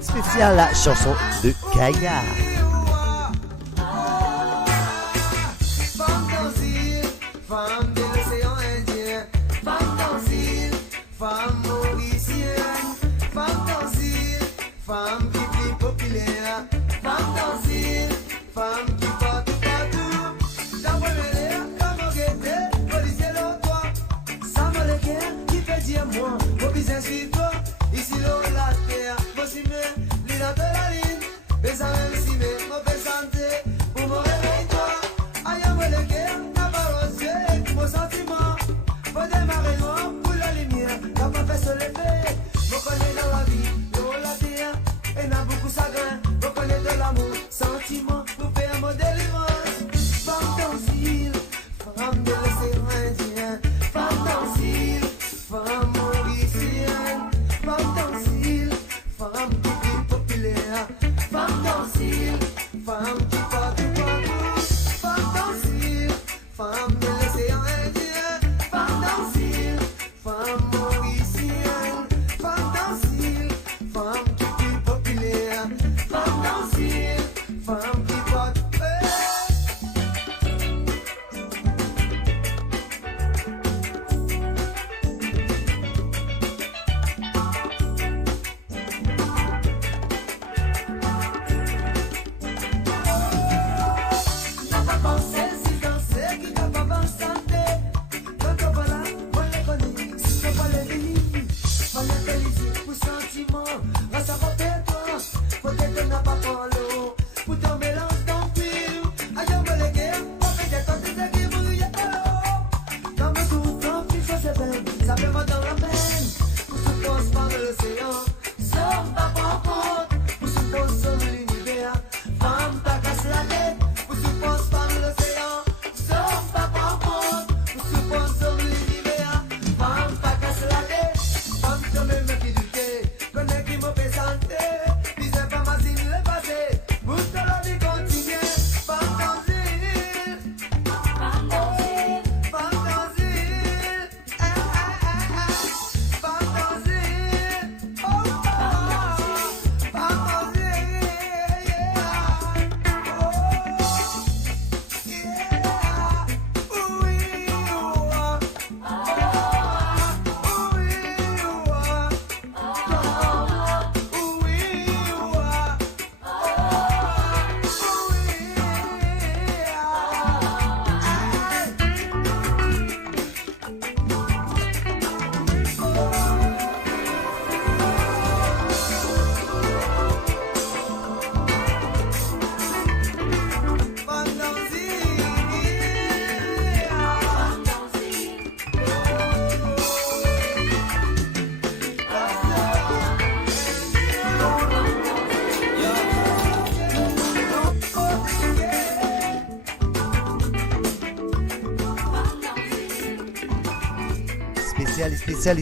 Spécial la chanson de Kaya.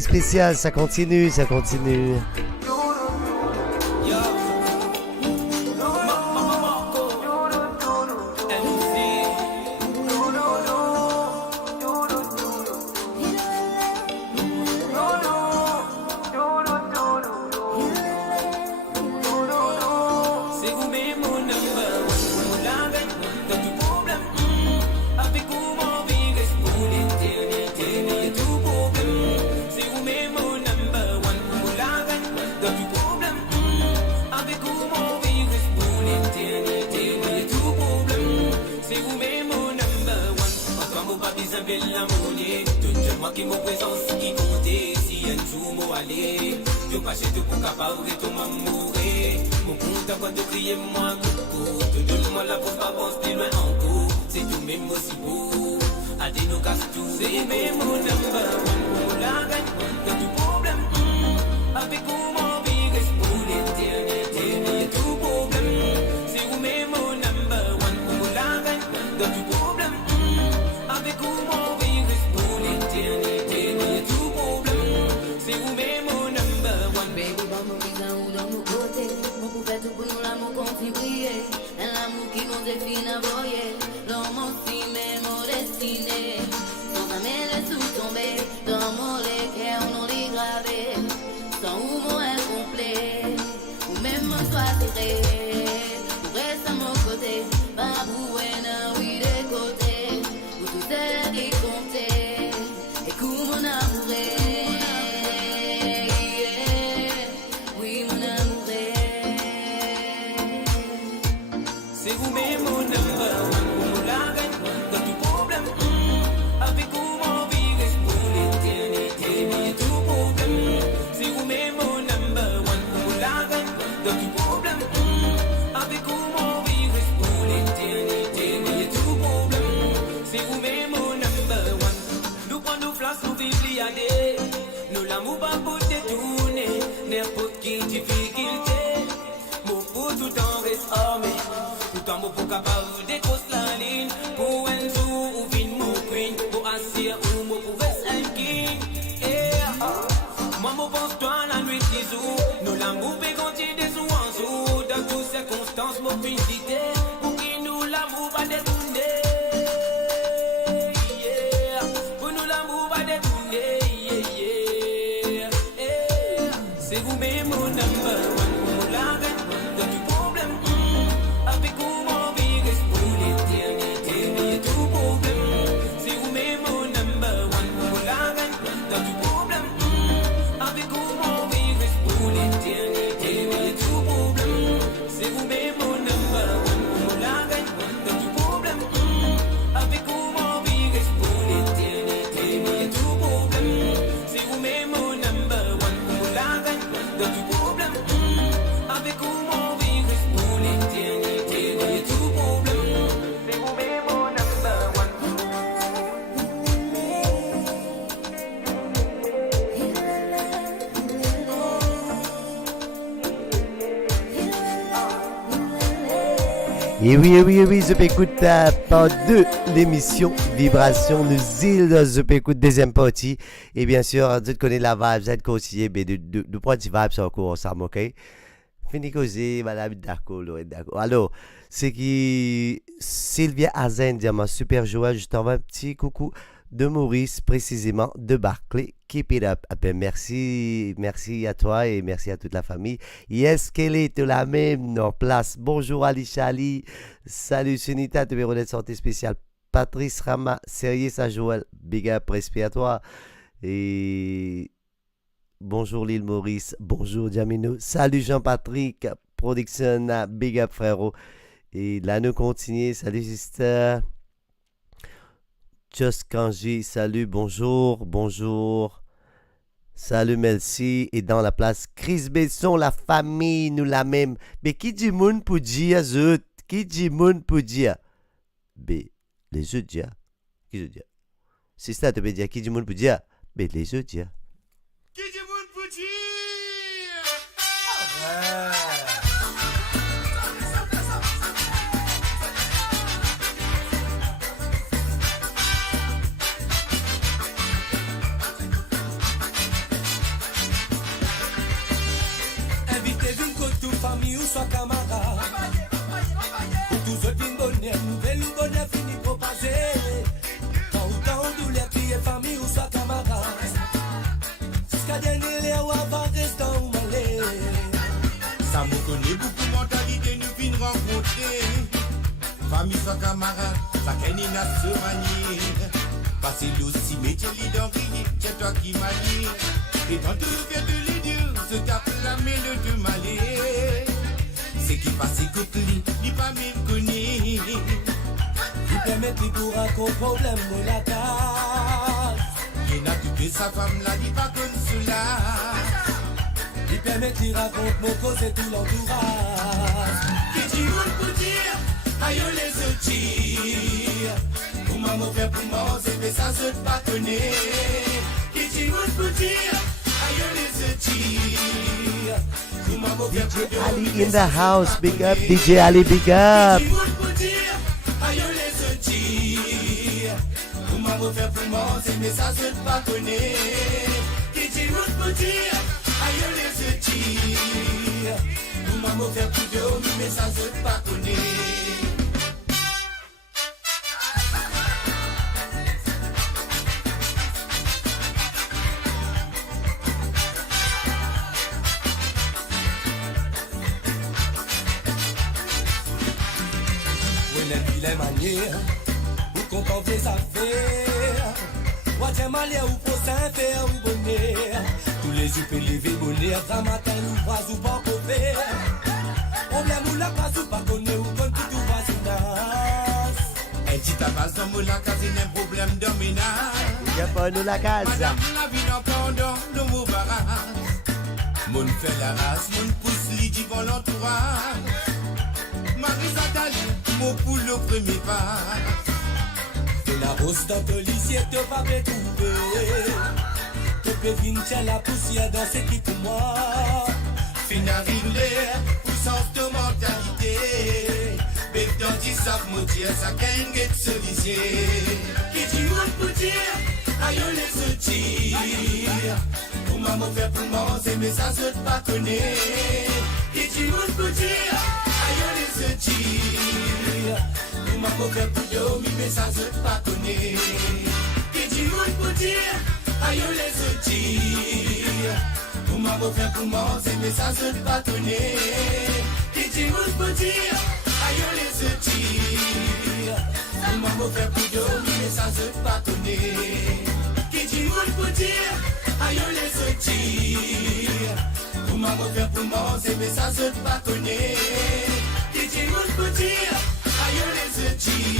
Spécial, ça continue. Adino Castou, c'est même mon number one. La gagne, t'as du problème. Avec où mon vie reste pour l'éternité. Y'a tout problème. C'est où même mon number one. La gagne, t'as du problème. Avec où mon vie reste pour l'éternité. Y'a tout problème. C'est où même mon number one. Baby, bon, mon bizarre ou dans mon côté. Mon pouvait tout pour nous l'amour qu'on s'y briller. Un amour qui nous définit à voyer. L'homme aussi, mais mon destiné. Sans jamais laisser tout tomber. Dans mon lait, cœur, non les gravé. Sans ou mon incomplet. Ou même mon soir tiré. Pour rester à mon côté. Babou, oui, des côtés. Pour tout ce qui comptait. Écoute mon amouré. Oui, mon amouré. C'est vous-même mon number one. La gagne, t'as du problème. Avec où mon vie reste pour l'éternité. Y'a tout problème. C'est vous-même mon number one. La gagne, t'as du problème. Avec où mon vie reste pour l'éternité. Y'a tout problème. C'est vous-même mon number one. Nous prenons nos flasques, nous vivons liadés. Nous l'amour pas pour détourner. N'importe qui difficulté. Mon pour tout en reste armé. Tout en mot pour capable décrocher la ligne. Pour un jour ou vin mon queen. Pour assurer ou mot pour rester un king. Moi mon pense toi la nuit des jours. Nous l'amour peut continuer sous un jour. Dans toutes circonstances mon félicité. Pour qui nous l'amour va détourner. Pour nous l'amour va détourner. C'est vous-même mon number one. La gagne, t'as du problème. Avec où mon vie reste pour l'éternité. Y'a tout problème. C'est vous-même mon number one. La gagne, t'as du problème. Avec où mon vie reste pour l'éternité. Y'a tout problème. C'est vous-même mon number one. La gagne, t'as du problème. Avec où mon vie reste pour l'éternité. Y'a tout problème. C'est vous-même mon number one. La gagne, t'as du problème. Avec où mon vie reste pour l'éternité. Y'a tout problème. C'est vous-même mon number one. Et oui, je écoute part 2 l'émission Vibration Nous îles. Je écoute deuxième partie. Et bien sûr, vous connaissez la vibe, vous êtes conseillé de prendre des vibes encore ensemble, ok? Fini causer, madame, d'accord, d'accord. Alors, c'est qui Sylvia Azen, diamant super joueur, juste un petit coucou de Maurice, précisément de Barclay. Keep it up. Ah ben, merci à toi et merci à toute la famille. Yes, qu'elle est la même en place. Bonjour Ali Chali. Salut Sunita, de bureau de santé spéciale. Patrice Rama, sérieux ça Joël. Big up, respect à toi. Et bonjour l'île Maurice. Bonjour Jamino. Salut Jean-Patrick. Production, big up frérot. Et là nous continuons. Salut sister. Just Kanji, salut, bonjour. Salut, merci. Et dans la place, Chris Besson, la famille, nous la même. Mais qui dit moun pour dire, zut? Qui dit moun pour dire? Mais les autres dire. Qui dit dire? C'est ça, tu peux dire, qui dit moun pour dire? Mais les autres dire. Qui dit moun pour dire? Famille ou soit camarade. Pour tous autres une bonne nouvelle ou bonne fini propagée. Quand autant douleur qui est famille ou soit camarade. Jusqu'à dernier l'air ou avant restant ou malé. Ça me connaît beaucoup mentalité nous fin rencontrer. Famille soit camarade, ça qu'elle n'a se manier. Passer aussi métier l'identité, c'est toi qui manie. Et quand tu viens de l'idiot, se tape la main de te malé. C'est qui passe écoute ni pas même connu. Qui permet de pour un gros problème de la case. Qui n'a tué sa femme là, dit pas comme cela. Qui permet de raconter mon cause et tout l'entourage. Qui dit moun pour dire, aïe les autres. Comment me faire pour manger, mais ça se pas connaît. Qui tu veux pour dire, aïe les tir. Comment me faire pour DJ Ali in the house, big up, DJ Ali, big up. Qui tu veux pour dire, aïe les tir. Comment me faire pour manger, mais ça se pas connaît. Qui tu veux pour dire, aïe les tir. Comment me faire pour dormir, mais ça se pas connaît. Les manières, ou contempler sa affaire. Ou à malien ou pour faire ou bonheur. Tous les yeux peuvent lever bonheur. D'un matin ou pas ou pas pour faire. Problème ou la case ou pas connaît ou quand tout voisinage. Un petit tabac dans mon la case, il y a un problème de ménage. Y'a pas nous la case. Madame la vie dans pendant le mot barrage. Mon fait la race, mon pousse li dit bon l'entourage. Marisa Dali, mon pour le premier pas. Et la rose dans ton lycée te va retrouver. Te peux venir la poussière dans ce qui pour moi. Fin arrivé, puissance de mentalité. Bébé dans 10 sacs, mon Dieu, ça gagne de solliciter. Qui dit monde pour dire, aïe les outils. Pour maman faire pour manger, mais ça se pas connaît. Qui dit monde pour dire, aïe les outils. Pour maman faire pour dormir, mais ça se pas connaît. Qui dit monde pour dire, aïe les outils. Pour maman faire pour manger, mais ça se pas connaît. Qui dit monde pour dire, aïe les outils. Pour maman faire pour dormir, mais ça se pas connaît. Qui dit monde pour dire, aïe les outils. Pour maman faire pour manger, mais ça se pas connaît. Qui dit monde pour dire, aïe les outils.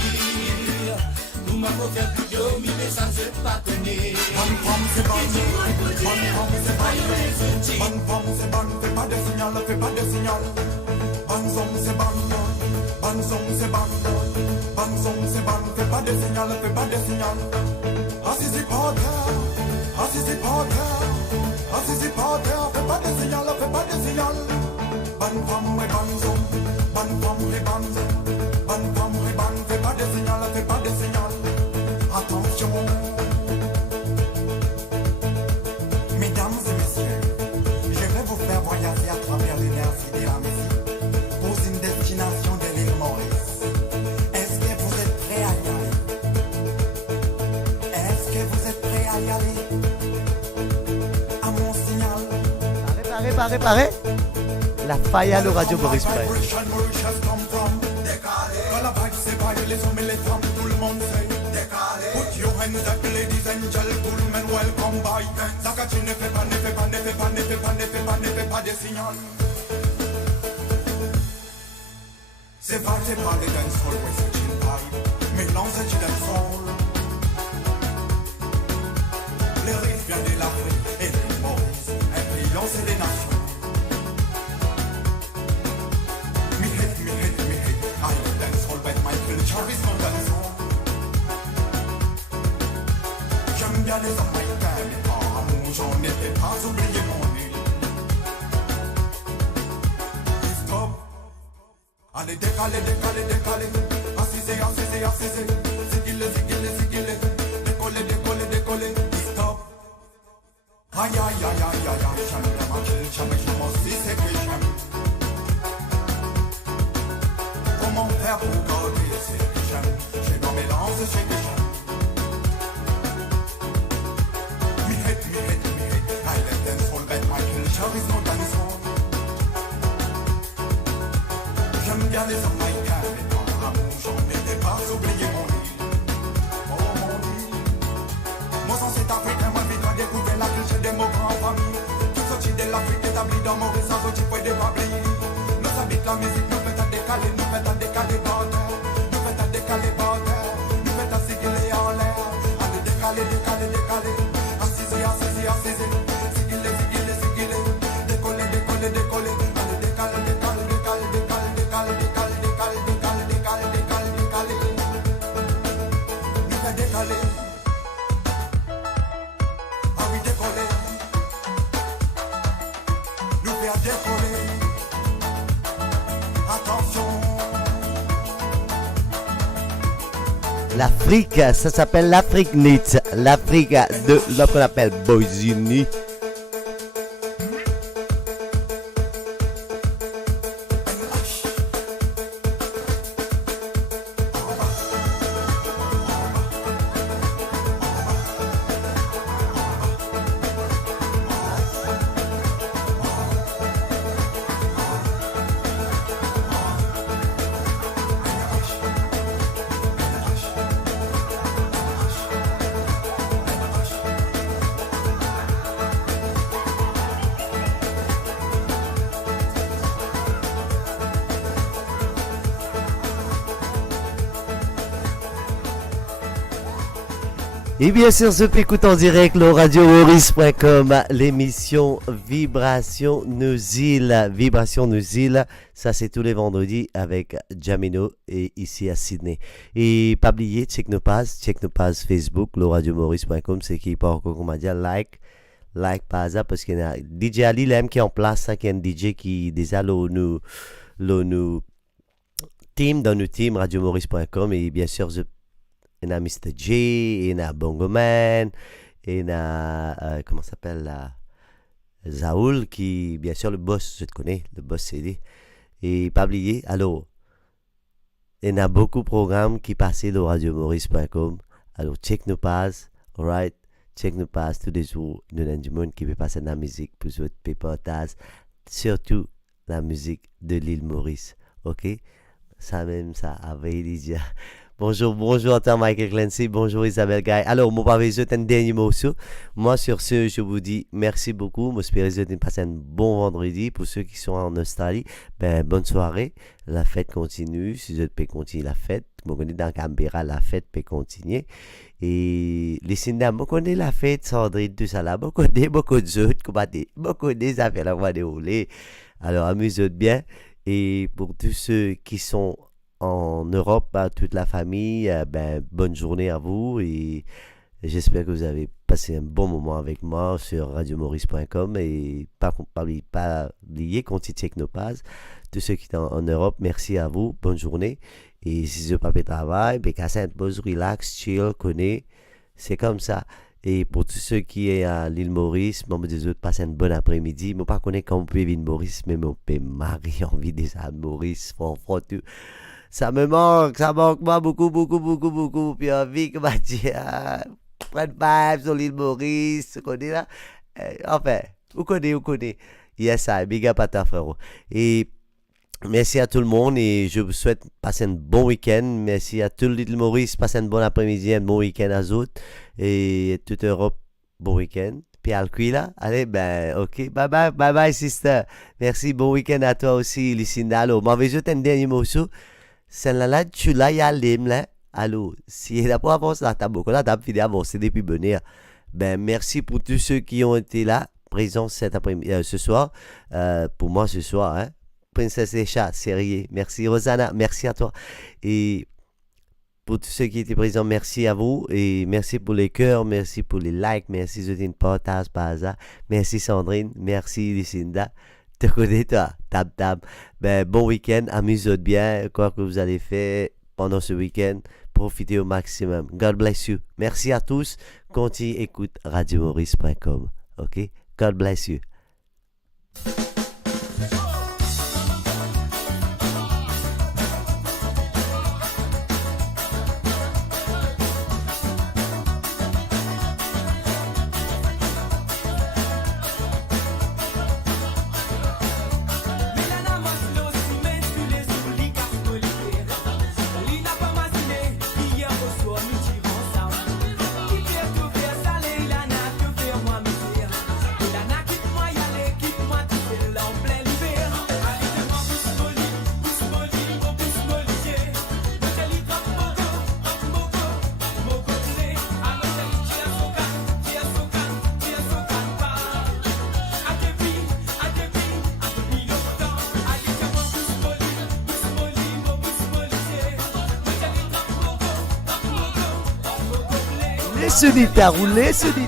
Pour maman faire pour dormir, mais ça se pas connaît. Qui dit monde pour dire, aïe les outils. Fais pas de signal, fais pas de signal. Banzong c'est ban, banzong c'est ban, banzong c'est ban. Fais pas de signal, fais pas de signal. Assisi par terre, assisi par terre, assisi par terre. Fais pas de signal, fais pas de signal. Ban pam et banzong, ban pam et banzong, ban pam et ban. Fais pas de signal, fais pas de signal. Attention. Mesdames et messieurs, je vais vous faire voyager à travers l'énergie de la musique pour une destination de l'île Maurice. Est-ce que vous êtes prêts à y aller? Est-ce que vous êtes prêts à y aller? À mon signal. Paré. La Faya, le Radio Boris Prime. Quand la vibe c'est vibe, les hommes et les femmes, tout le monde sait. Put your hands up, ladies and gentlemen, welcome by. Zakachi ne fait pas, ne fait pas, ne fait pas, ne fait pas, ne fait pas, ne fait pas de signal. C'est pas tes pas les dancehall, ouais c'est une vibe. Mélange du dancehall. Le riff vient de l'Afrique et de Maurice, influence des nations. Me hate, I love dancehall, but my culture is not dancehall. J'aime bien les Américains, mais par amour, j'en étais pas oublié mon île. Stop. Allez, décalez. Assisez. Ziguile. Décollez. Stop. Aïe. J'aime bien ma culture, mais j'aime aussi ce que j'aime. Comment faire pour garder ce que j'aime? J'ai dans mes lances ce que j'aime. Me hate, I let them fall, but my culture is not dancehall. J'aime bien les Américains, mais par amour, j'en étais pas oublié mon île. Oh mon île. Moi sans cet Africain, moi vite à découvrir la cliché de mon grand famille. Tout sorti de l'Afrique établi dans mon réseau, je peux débabler. Nous habitons la musique, nous faisons décaler, nous faisons décaler par terre. Nous faisons décaler par terre, nous faisons sigiller en l'air. Allez décaler. Assisez. Ziguile. Décollez. Allez décaler. Nous à décoller. Attention. L'Afrique, ça s'appelle l'Afrique Nit, l'Afrique de ce qu'on appelle Boisini. Et bien sûr, je peux écouter en direct le radiomaurice.com, l'émission Vibration Nous-Îles. Vibration Nous-Îles, ça c'est tous les vendredis avec Jamino et ici à Sydney. Et pas oublier, check nos pages Facebook, le radiomaurice.com, c'est qui pas encore qu'on m'a dit like pas ça parce qu'il y a DJ Ali Lem qui est en place, qui est un DJ qui déjà nous team dans nos team radiomaurice.com et bien sûr il y a Mr. J, il y a Bongo Man, il y a comment ça s'appelle Zaoul qui bien sûr le boss, je te connais, le boss CD. Et pas oublier, alors il y a beaucoup de programmes qui passent sur radiomaurice.com. Alors check nos pages, alright, check nos pages tous les jours, nous avons du monde qui veut passer de la musique pour votre pépotage, surtout la musique de l'île Maurice, ok? Ça même ça avec Lydia. Bonjour à Michael Clancy, bonjour Isabelle Guy. Alors, mon pavé, je un dernier mot sur. Moi, sur ce, je vous dis merci beaucoup. J'espère que vous avez passé un bon vendredi. Pour ceux qui sont en Australie, bonne soirée. La fête continue. Si vous pouvez continuer la fête, vous connaissez dans Canberra, la fête peut continuer. Et les Cinda, vous connaissez la fête, Sandrine, tout ça là. Vous connaissez beaucoup de choses, beaucoup des affaires à dérouler. Alors, amusez-vous bien. Et pour tous ceux qui sont en Europe, à toute la famille, bonne journée à vous et j'espère que vous avez passé un bon moment avec moi sur radiomaurice.com et pas oublier qu'on check nos pages. Tous ceux qui sont en Europe, merci à vous, bonne journée et si je pas de travail, casser un pause, relax, chill, connaît, c'est comme ça. Et pour tous ceux qui sont à l'île Maurice, moi, je dis passer un bon après-midi. Je ne sais pas comment on peut vivre Maurice, mais on peut marier envie déjà de Maurice, tout. Ça me manque, moi beaucoup. Puis envie que m'a dit, prenne vibe sur l'île Maurice, tu connais là? Enfin, vous connaissez. Yes, I, big up à ta frérot. Et merci à tout le monde et je vous souhaite passer un bon week-end. Merci à tout l'île Maurice, passer un bon après-midi, un bon week-end à vous. Et toute Europe, bon week-end. Puis Alquila, allez, ok, bye sister. Merci, bon week-end à toi aussi, Lucinda. Alors, m'avez juste un dernier mot sur. C'est là, tu l'as y aller, là. Alors, si il n'a pas avancé, t'as beaucoup là, t'as fini avancer depuis bonheur. Merci pour tous ceux qui ont été là, présents cet après-midi, ce soir. Pour moi, ce soir, hein. Princesse des chats, sérieux. Merci, Rosanna, merci à toi. Et pour tous ceux qui étaient présents, merci à vous. Et merci pour les cœurs, merci pour les likes, merci Zodine Portage, Paza. Merci Sandrine, merci Lucinda. Te connais toi, tab. Bon week-end, amusez-vous bien, quoi que vous allez faire pendant ce week-end, profitez au maximum. God bless you. Merci à tous. Continuez, écoute radiomaurice.com. Ok? God bless you. Laisse-nous rouler, laisse-nous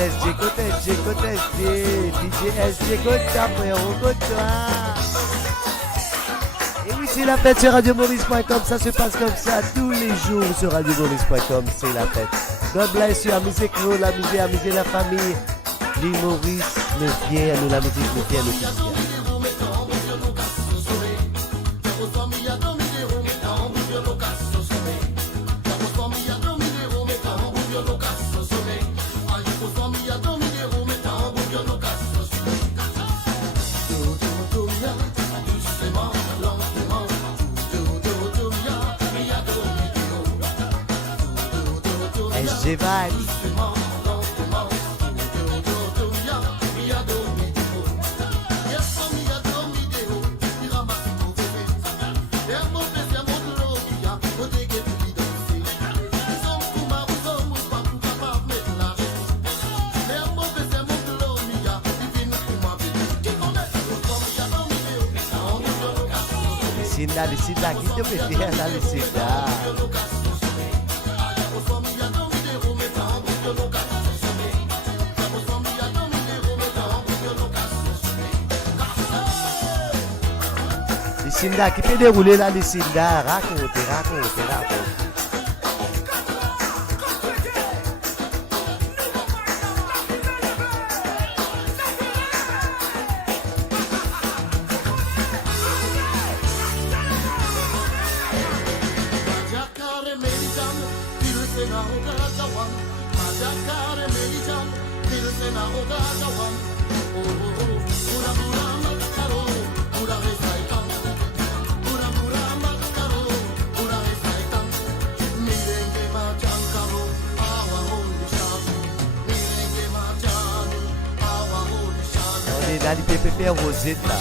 SG, côté SG, côté SG. DJ SG, côté ta frérot, côté toi. Et oui, c'est la fête sur radiomaurice.com. Ça se passe comme ça tous les jours sur radiomaurice.com. C'est la fête. God bless you. Amusez nous, amusez la famille. L'île Maurice, le fier, nous la musique, le fier, le fier. SG Vibes. Lucinda, qui te fait dire la Lucinda? Lucinda, qui peut dérouler la Lucinda? Raconte. Là, il peut faire Rosette là.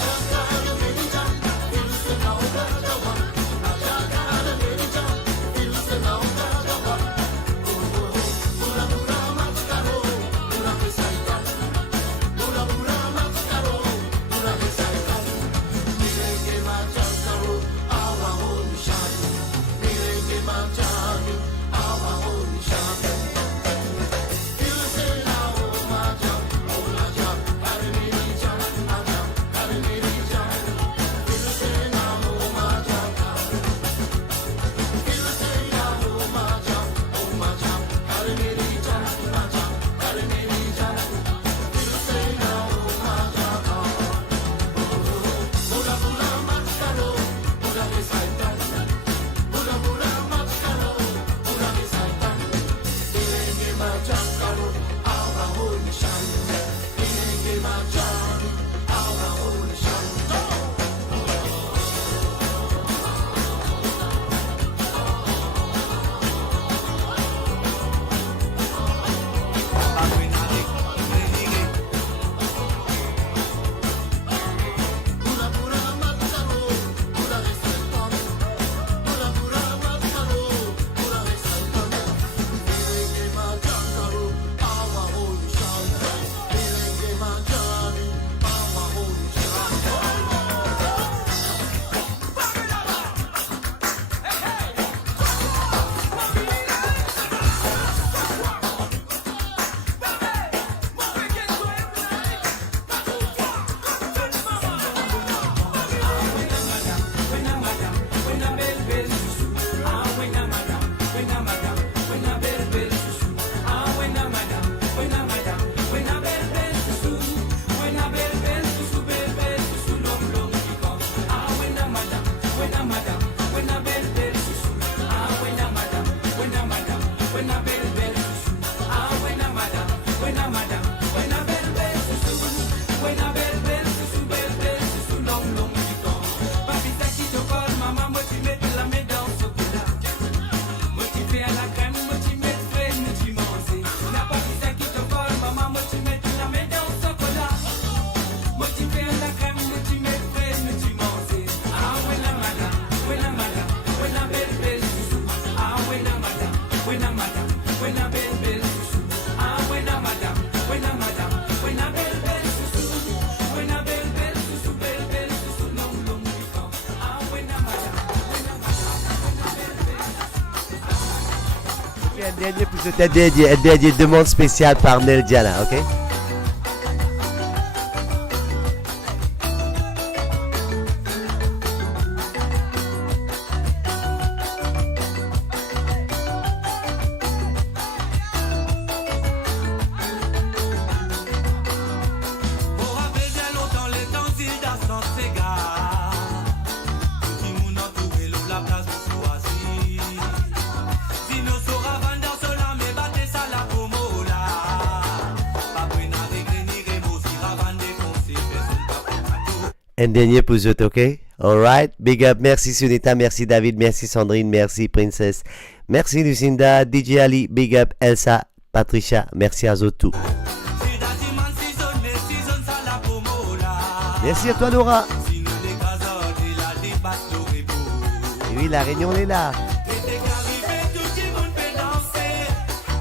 dernier pour ce un dernier demande spéciale par Nel Diana, ok? Pour rappeler bien longtemps les temps d'Ilda sans s'égard. Tout le monde entouré l'eau, la place pour choisir. Si nous saura vendre cela, mais battez ça la promo là. Pas prêt à régler ni rémo, si ravande des conseils, personne pas prêt à tout. Un dernier pour eux, ok? Alright, big up, merci Sunita, merci David, merci Sandrine, merci Princess, merci Lucinda, DJ Ali, big up Elsa, Patricia, merci à eux tous. Si d'Atiman, si zone, mais si zone, ça la promo là. Merci à toi Nora. Si nous les gazards, la débat, l'aurait beau. Et oui, la réunion est là. Dès qu'arrivé, tout le monde fait danser.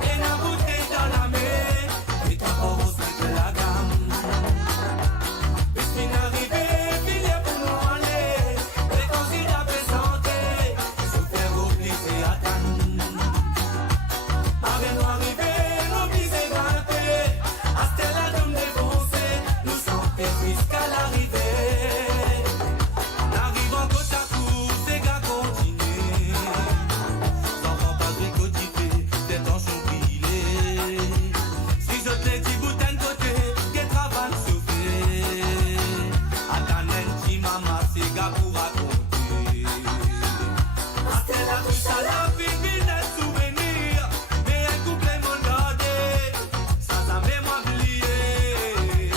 Et la bouteille dans la main. Et ta porte de la gamme. Et ce qui n'arrivait, filet pour nous aller. Les candidats présentés. Se faire obliger à attendre. Avec nous arriver, l'obliger grimper. À Stella de me défoncer. Nous sentir jusqu'à l'arrivée. En arrivant côte à côte, ces gars continuent. Sans pas tricoter, des tensions brillées. Si je te dis boutin de côté, qui travaille souffler. À ta nenti, maman, ces gars pour raconter. À Stella, tout ça, la vie, des souvenirs. Mais un couplet m'en gardé, sans sa mémoire oubliée.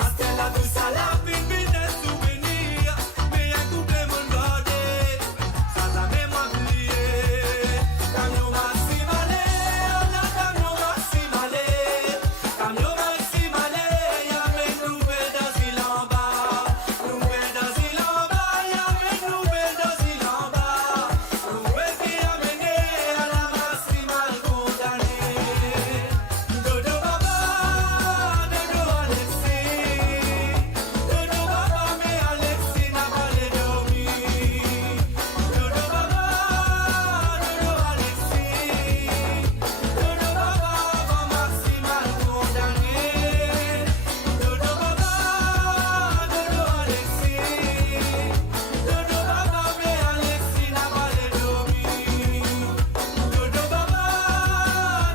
À Stella, tout ça, la vie, des souvenirs. Mais un couplet m'en gardé, sans sa mémoire oubliée. Camion maximale, on a camion maximale. Camion maximale, y'a mes nouvelles dans il en bas. Nouvelles dans il en bas, y'a mes nouvelles dans il en bas. Nouvelles qui a mené à la maximale condamnée. Dodo Baba, Dodo Alexis. Dodo Baba, mais Alexis n'a pas les dormi. Dodo Baba, Dodo Alexis. Dodo Baba, avant maximale condamnée. Dodo Baba, Dodo Alexis. Dodo Baba, mais Alexis n'a pas les dormi. Dodo Baba,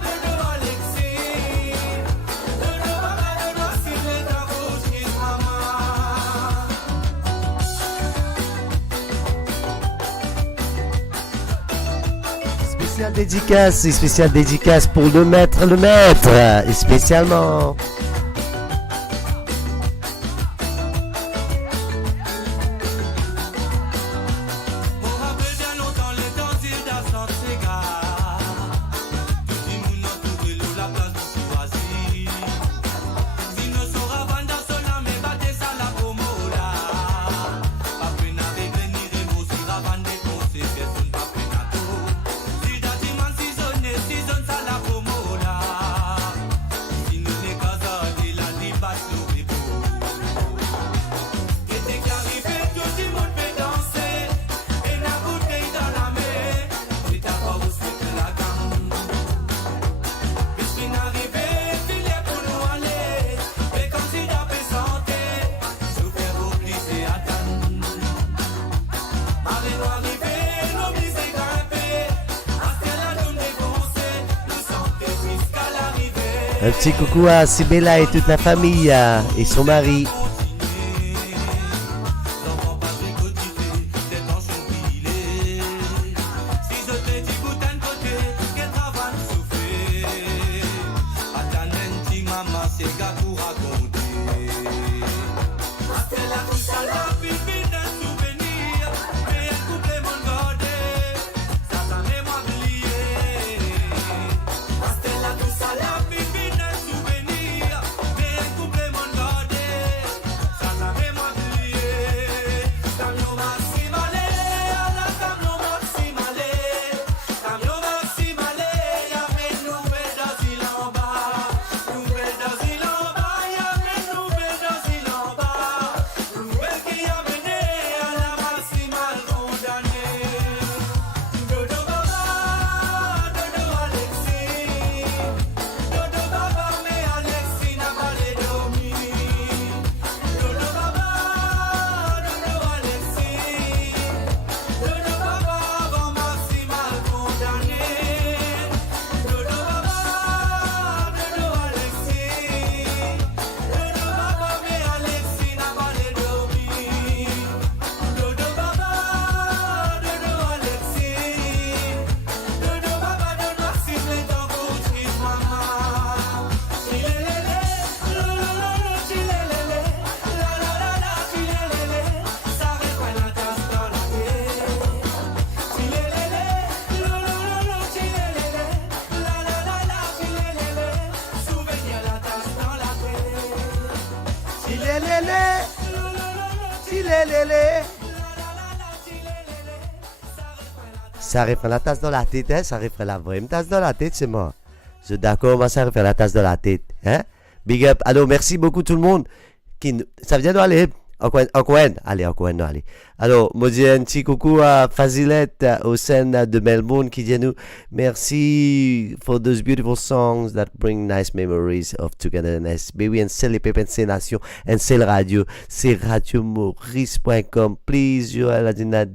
Dodo Alexis. Dodo Baba, Dodo Asile ta bouche, maman. Spécial dédicace pour le maître, et spécialement. Pour rappeler bien longtemps les temps d'Ilda sans s'égard. Tout le monde entouré l'eau, la place pour choisir. Si nous saura vendre cela, mais battez ça la promo là. Pas prêt à régler ni rémo, si ravande des conseils, personne pas prêt à tout. Si d'Atiman, si zone, ça la promo là. Si nous les gazards, la débat, l'aurait beau. Et dès qu'arrivé, tout le monde fait danser. Et la bouteille dans la main. Et ta force de la gamme. Et ce qui n'arrivait, filet pour nous aller. Et comme si d'après santé, se faire obliger à attendre. Avec nous arriver, l'obliger grimper. À Stella de me défoncer. Nous sentir jusqu'à l'arrivée. Un petit coucou à Sibella et toute la famille et son mari. Sans pas tricoter, des tensions brillées. Si je te dis boutin de côté, qui travaille souffler. À ta nenti, maman, c'est gars pour raconter. À Stella, tout ça, la vie, des souvenirs. Mais un couplet m'en gardé, ça sa mémoire oubliée. À Stella, tout ça, la vie, des souvenirs. Mais un couplet m'en gardé, Chilélé. Chilélé. Ça refait la tasse dans la tête, hein? Ça refait la vraie tasse dans la tête, c'est moi. Je suis d'accord, moi, ça refait la tasse dans la tête, hein? Big up. Alors, merci beaucoup tout le monde. Ça vient d'aller. En Cohen. Allez, en Cohen, allez. Alors, moi, dis un petit coucou à Fazilette au sein de Melbourne qui dit nous merci for those beautiful songs that bring nice memories of togetherness. Baby, and c'est les pépins de ces nations, and c'est le radio. C'est radiomaurice.com. Please, you are la dinette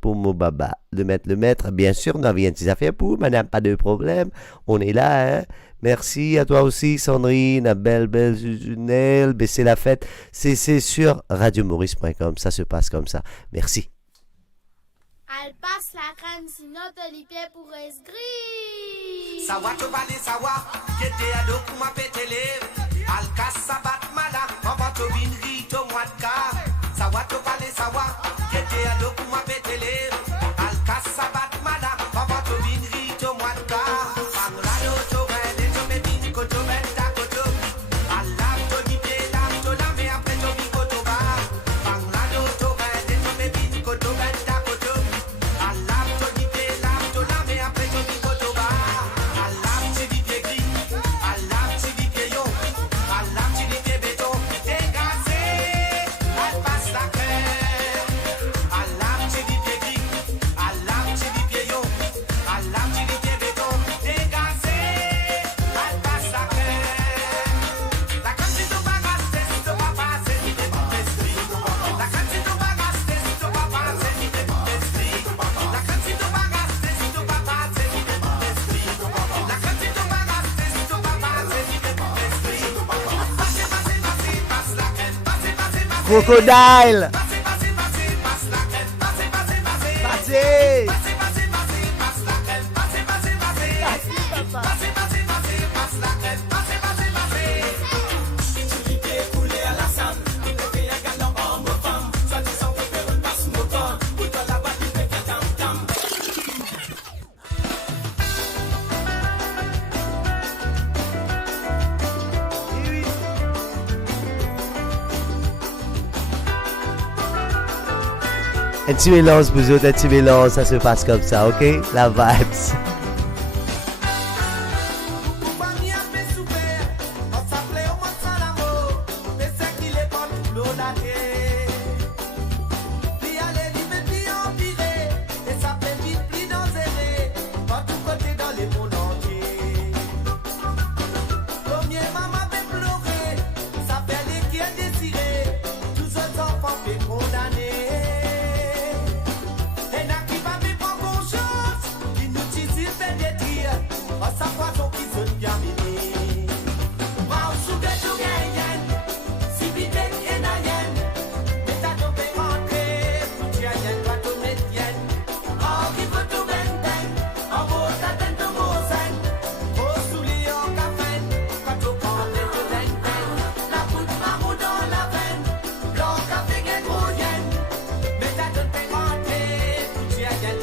pour mon baba. Le maître, bien sûr, nous avons des affaires pour, madame, pas de problème. On est là, hein. Merci à toi aussi, Sandrine, belle Junelle, c'est la fête. C'est sur radiomaurice.com, ça se passe comme ça. Merci. Elle passe la crème, sinon Olivier pourrait se griller. Sawa to bali sawa, kete ado kuma petele. Al kasabat mala, mama to binri to mwatka. Sawa to bali sawa, kete ado kuma petele. Al kasabat mala, mama to binri to mwatka. Pangulado to gane to me bin koto benta koto. Allah to di pe la to la me apre to bin koto ba. Pangulado to gane to me bin koto benta koto. Allah to di pe la to la me apre to bin koto ba. Allah ti di pe gri, Allah ti di pe yo, Allah ti di pe beto. Dégagé, elle passe la crème. Allah ti di pe gri, Allah ti di pe yo, Allah ti di pe beto. Dégagé, elle passe la crème. La canne to bagaste, to papa c'est ni de esprit. La canne to bagaste, to papa c'est ni de esprit. La canne to bagaste, to papa c'est ni de esprit. La canne to bagaste, to papa c'est ni de esprit. Passe la crème, passe. Crocodile. Passe la crème, passe. Passez. Un petit mélange, vous autres, un petit mélange, ça se passe comme ça, ok? La vibes.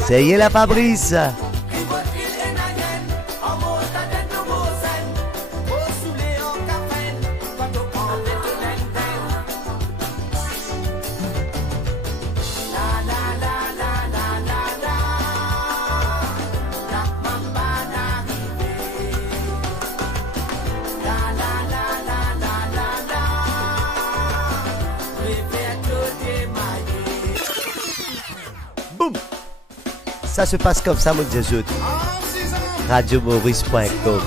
Ça y est, la Fabrice. Boum. Ça se passe comme ça, mon Dieu. radiomaurice.com.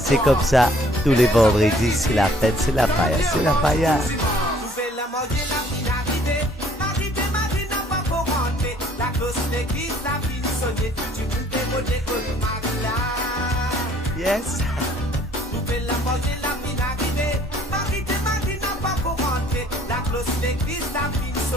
C'est comme ça, tous les vendredis, c'est la fête, c'est la paille, c'est la paille. Yes. So,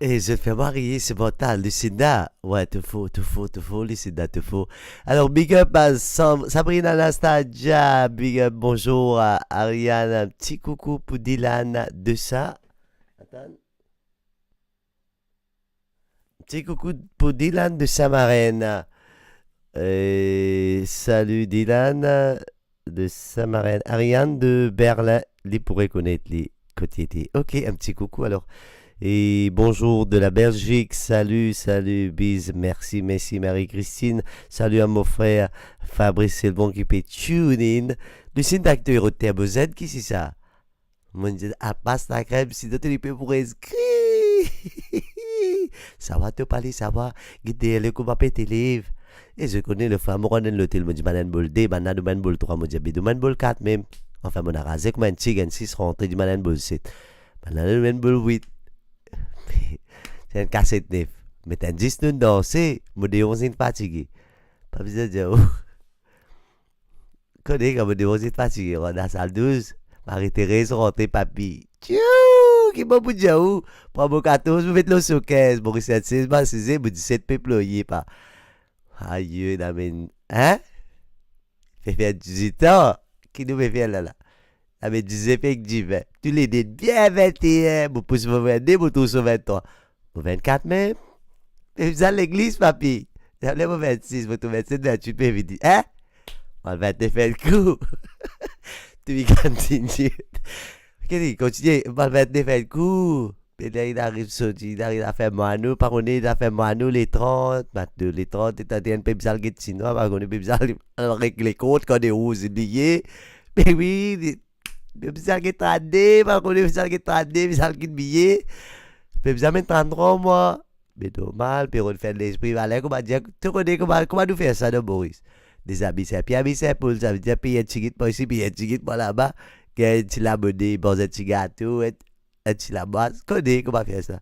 Et je fais marier, c'est mental. Lucinda, ouais, te faut, Lucinda, te faut. Alors, big up à Sabrina Anastasia, big up, bonjour à Ariane, un petit coucou pour Dylan de ça. Attends. Petit coucou pour Dylan de Samarène. Salut Dylan de Samarène. Ariane de Berlin, les pourrait connaître les côtés. Ok, un petit coucou alors. Et bonjour de la Belgique, salut, bis, merci, Marie-Christine, salut à mon frère Fabrice, c'est le bon qui peut tune in. Lucine d'acteur au terme Z, qui c'est ça? Mon Dieu, à passe la crème, si d'autres les pour inscrire. Ça va te parler, ça va, guider le coup va péter livre. Et je connais le femme, on a l'hôtel, mon dit, manan bol 2, manan de man bol 3, mon dit, de man bol 4 même. Enfin, mon a rasé comme un tigre, 6 rentré du manan bol 7. Manan de man bol 8. C'est une cassette neuf. Mais t'as 10 nous danser, mon déon c'est fatigué. Pas besoin de dire, connais comme mon déon c'est fatigué. On a la salle 12, Marie-Thérèse rentrée, papi. Tchou, qui m'a pour dire où? Pour mon 14, vous mettez le sur 15, Maurice 16, ma 16, mon 17, péployer pas. Aïe, d'amen. Hein? Fait faire 18 ans. Qui nous fait faire là? Avec 18 et 20. Tu les dis bien 21. Vous poussez vous 22, vous tous 23. Vous 24 même. Mais vous allez à l'église, papi. Vous allez vous 26, vous tous 27, 28, puis vous dites, hein? On va te faire le coup. Tu continues. Continue. On va te faire le coup. Puis là, il arrive à faire moi nous. Par contre, il a fait moi nous les 30. Maintenant, les 30, il a dit un peu bizarre qui est chinois. Par contre, il est bizarre avec les comptes quand il est où, c'est lié. Mais oui, bizarre qui est 32. Par contre, bizarre qui est 32, bizarre qui est billet. Puis bizarre qui est 33 mois. Mais normal, puis on fait de l'esprit. Voilà, comment dire, tu connais comment nous faire ça, de Boris? Des habits, c'est puis habits, c'est pour ça veut dire, puis il y a un petit pas ici, puis il y a un petit pas là-bas. Il y a un petit labonné, bon, un petit gâteau, un petit là-bas. Tu connais comment faire ça?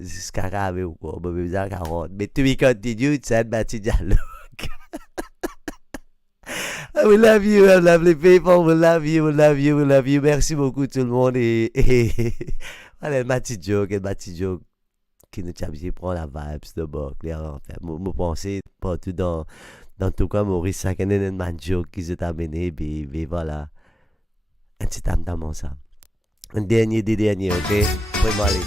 C'est carré ou quoi? Mais bizarre 40. Mais tu continues, tu sais, un petit dialogue. We love you, lovely people. We love you, we love you, we love you. Merci beaucoup tout le monde. Et voilà, ma petite joke qui nous a bien prend la vibe de bord. Enfin, moi penser partout dans tout cas, Maurice Sakanen, ma joke qui s'est amené. Mais voilà, un petit tam-tam ça. Un dernier des derniers, ok? Pouvez aller.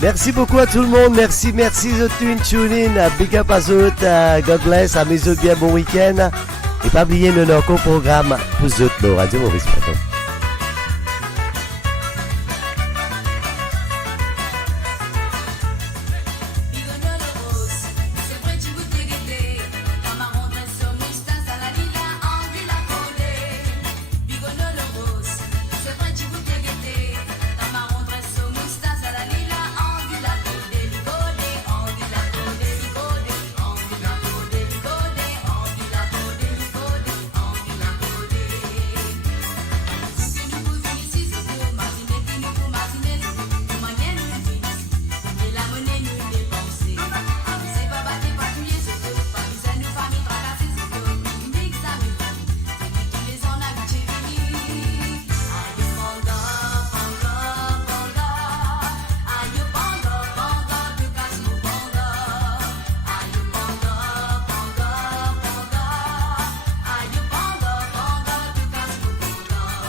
Merci beaucoup à tout le monde. Merci de tune in. Big up à tous. God bless. Amusez-vous bien. Bon week-end. Et pas oublier notre programme pour vous autres. Radio Maurice Paton.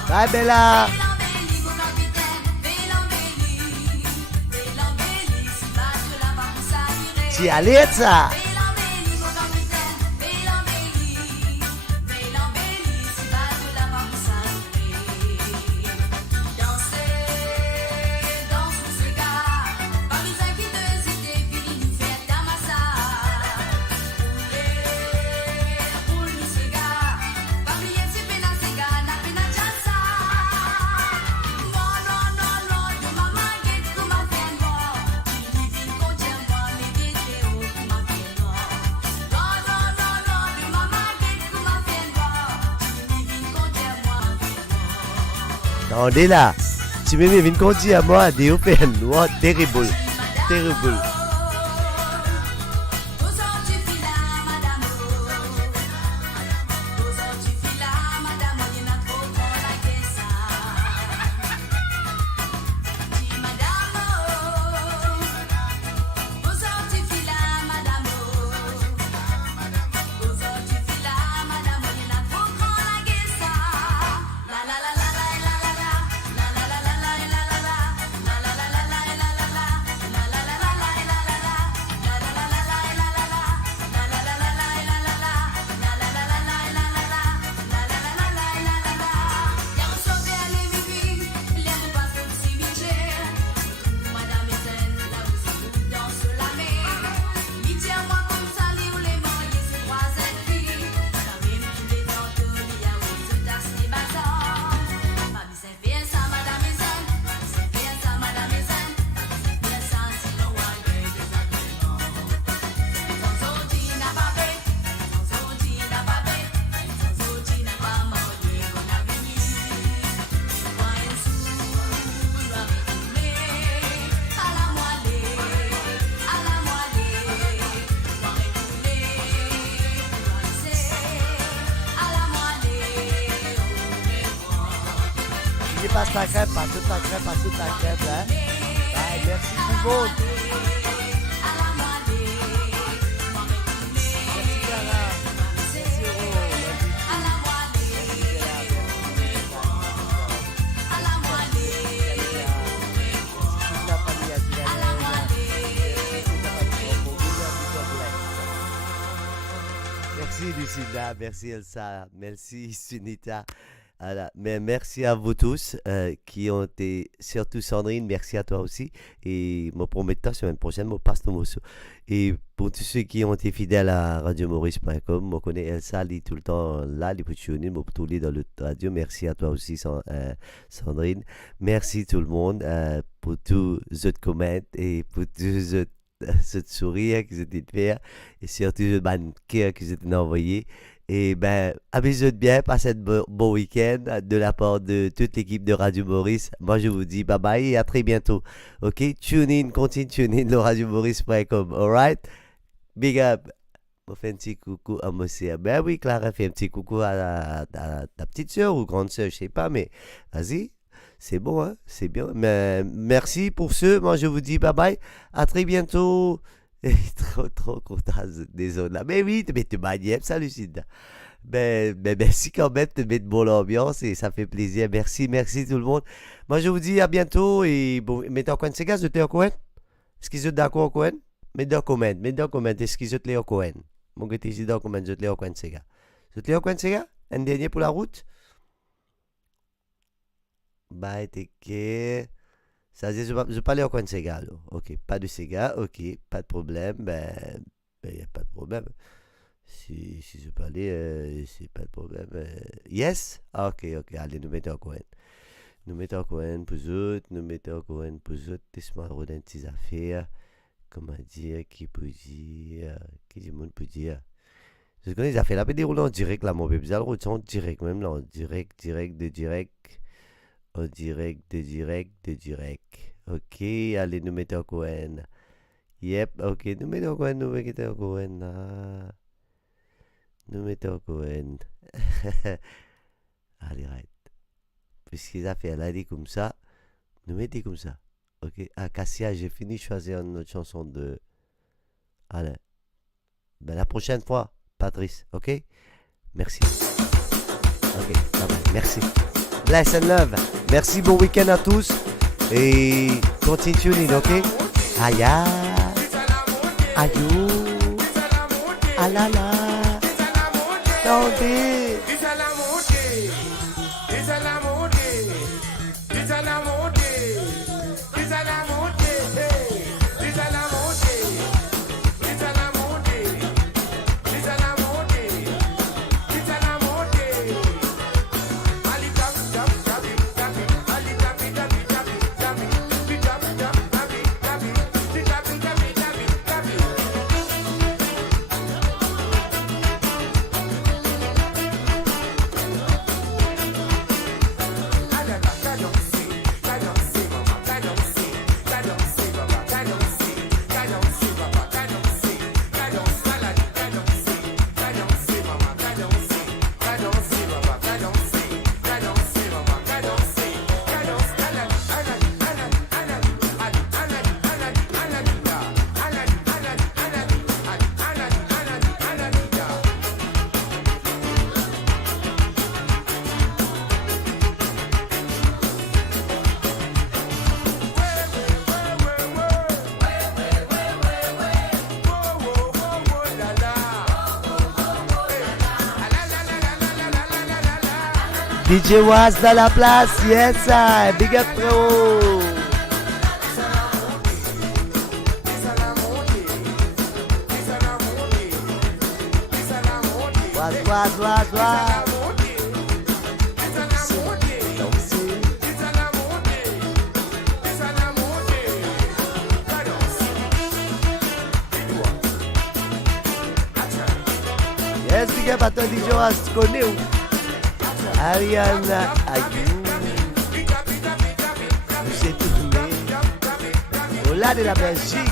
Bye, Bella. Cialezza. On est là. Tu me viens conduire à moi des open. What terrible. Terrible. Passe ta crêpe, passe toute ta crêpe, passe toute ta crêpe, hein. Bye, merci tout le monde. Merci Clara. Merci Ro. Merci Lucinda, merci Elsa, merci Sunita. Voilà. Mais merci à vous tous qui ont été, surtout Sandrine, merci à toi aussi. Et me promettant, semaine prochaine, me passe ton morceau. Et pour tous ceux qui ont été fidèles à radiomaurice.com, je connais Elsa, elle est tout le temps là, les petits unis, je tous les dans le radio. Merci à toi aussi, Sandrine. Merci tout le monde pour tous les autres commentaires et pour tous les autres sourires que vous avez fait. Et surtout les bonnes cœurs que vous avez envoyés. Et ben, amusez-vous bien, passez un bon week-end de la part de toute l'équipe de Radio Maurice. Moi, je vous dis bye bye et à très bientôt. Ok, tune in, continue tune in, le radiomaurice.com. Alright? Big up. On fait un petit coucou à monsieur. Ben oui, Clara fait un petit coucou à ta petite soeur ou grande soeur, je sais pas, mais vas-y. C'est bon, hein? C'est bien. Mais merci pour ceux. Moi, je vous dis bye bye. À très bientôt. Trop content, désolé là. Mais oui, mais tu m'aimes, ça, Lucinda. Mais merci quand même de mettre bonne ambiance et ça fait plaisir. Merci tout le monde. Moi, je vous dis à bientôt et bon, mettez en coin de ces gars, vous êtes en coin? Est-ce qu'ils sont d'accord en coin? Mettez en comment? Est-ce qu'ils sont en coin? Mon gars, ici dans comment? Vous êtes en coin de ces gars? Vous êtes en coin de ces gars? Un dernier pour la route? Bye, take care. Ça veut dire, je parlais au coin de Sega, là. Ok, pas de Sega, ok, pas de problème, ben, il n'y a pas de problème. Si je parlais, c'est pas de problème. Yes? Ok, allez, nous mettons au coin. Nous mettons au coin pour autres, nous mettons au coin pour autres, laisse-moi regarder une petite affaire. Comment dire, qui peut dire, qui du monde peut dire. Je connais les affaires, là, peut dérouler en direct, là, mon bébé, ça le retourne en direct, même là, en direct. En direct. Ok, allez, nous mettons au coin. Yep, ok, nous mettons au coin. Nous mettons au coin. Allez, right. Puisque les affaires là, dit comme ça, nous mettons comme ça. Ok, Cassia, j'ai fini de choisir une autre chanson de. Allez. Ben, la prochaine fois, Patrice, ok? Merci. Ok, bye bye. Merci. Bless and love. Merci, bon week-end à tous. Et continue tuning, ok? Aya. Ayou. Alala. Tendez. DJ Was dans la place, yes, big up frérot. Was. Yes, big up à toi DJ Was, tu connais où? Ariana Ayou, Monsieur Tourné, Ola de la Belgique.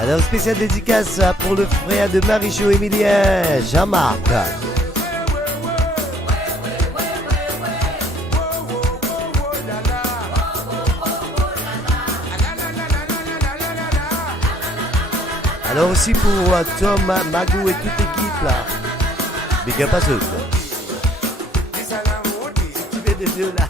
Alors, spéciale dédicace pour le frère de Marichou Emilien, Jean-Marc. Alors aussi pour Tom, Magou et toute l'équipe là. Big up à ceux. Tu fais des deux là.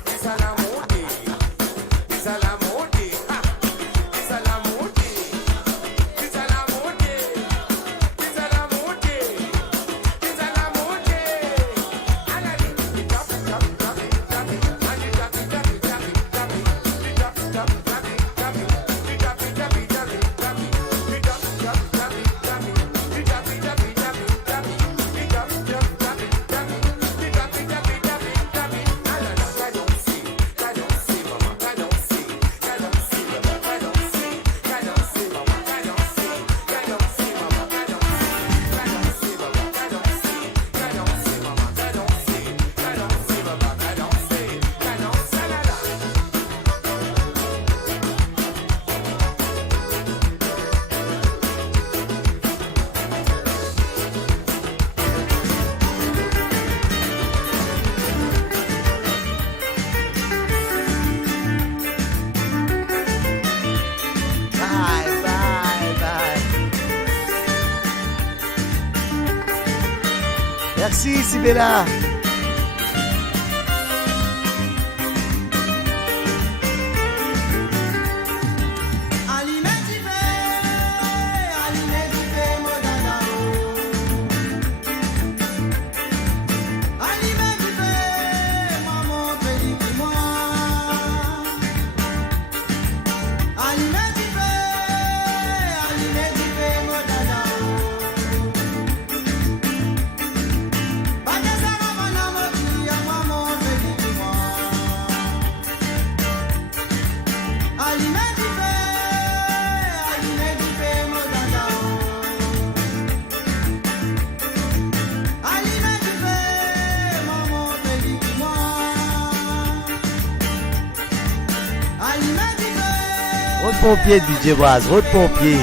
Merci Sibella. Banda Sara Route pompier, DJ Waz, route pompier.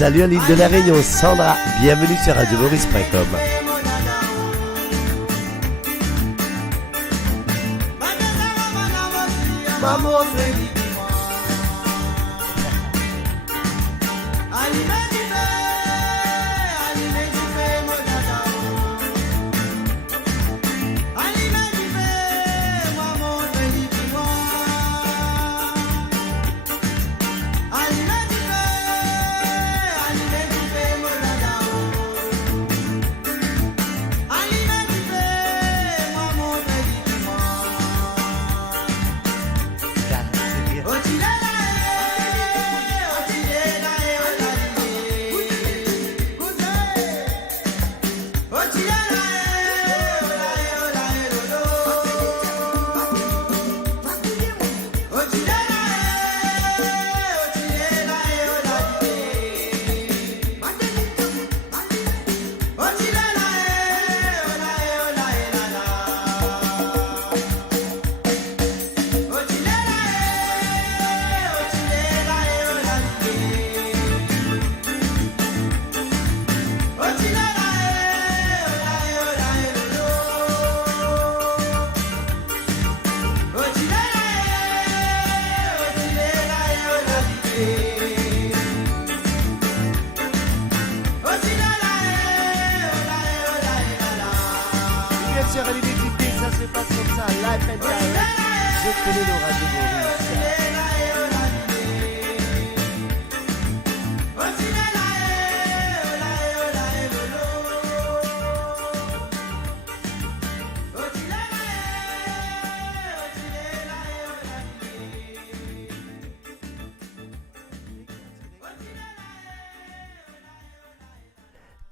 Salut à l'île de la Réunion, Sandra, bienvenue sur radiomaurice.com. Maman,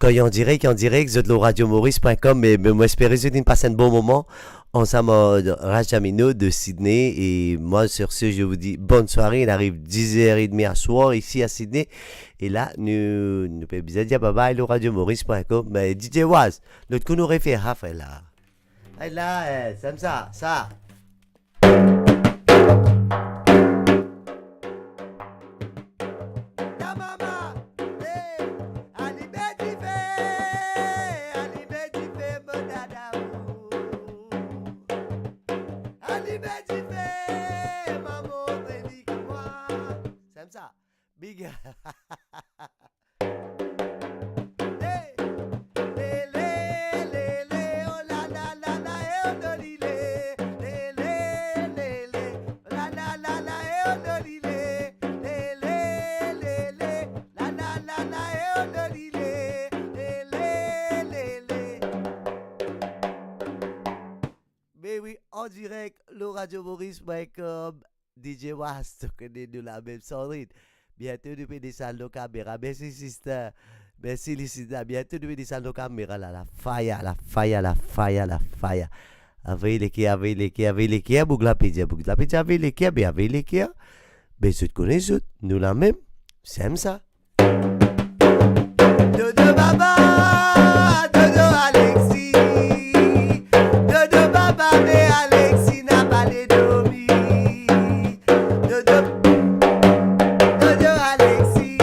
Quand en direct, vous êtes le radiomaurice.com, mais moi, j'espère que vous passez un bon moment ensemble Rajamino de Sydney. Et moi, sur ce, je vous dis bonne soirée. Il arrive 10h30 à soir ici à Sydney. Et là, nous pouvons bien dire bye bye, le radiomaurice.com. Mais DJ Waz, l'autre coup nous réfère à faire là. Et là, c'est ça. Big. en direct, le radiomaurice.com. DJ Was, tu connais de la même Sandrine. Bientôt, nous pouvons descendre nos caméras. Merci, sister. Merci, Lucida. Bientôt, nous pouvons descendre nos caméras. Là, la fire, la fire, la fire, la fire. Avec les kia, Bougla Pédia, avec les kia, avec les kia. Ben, tu te connais, nous la même. C'est ça. Dodo Baba, Dodo Alexis. Dodo Baba, mais Alexis n'a pas les domis. Dodo Alexis.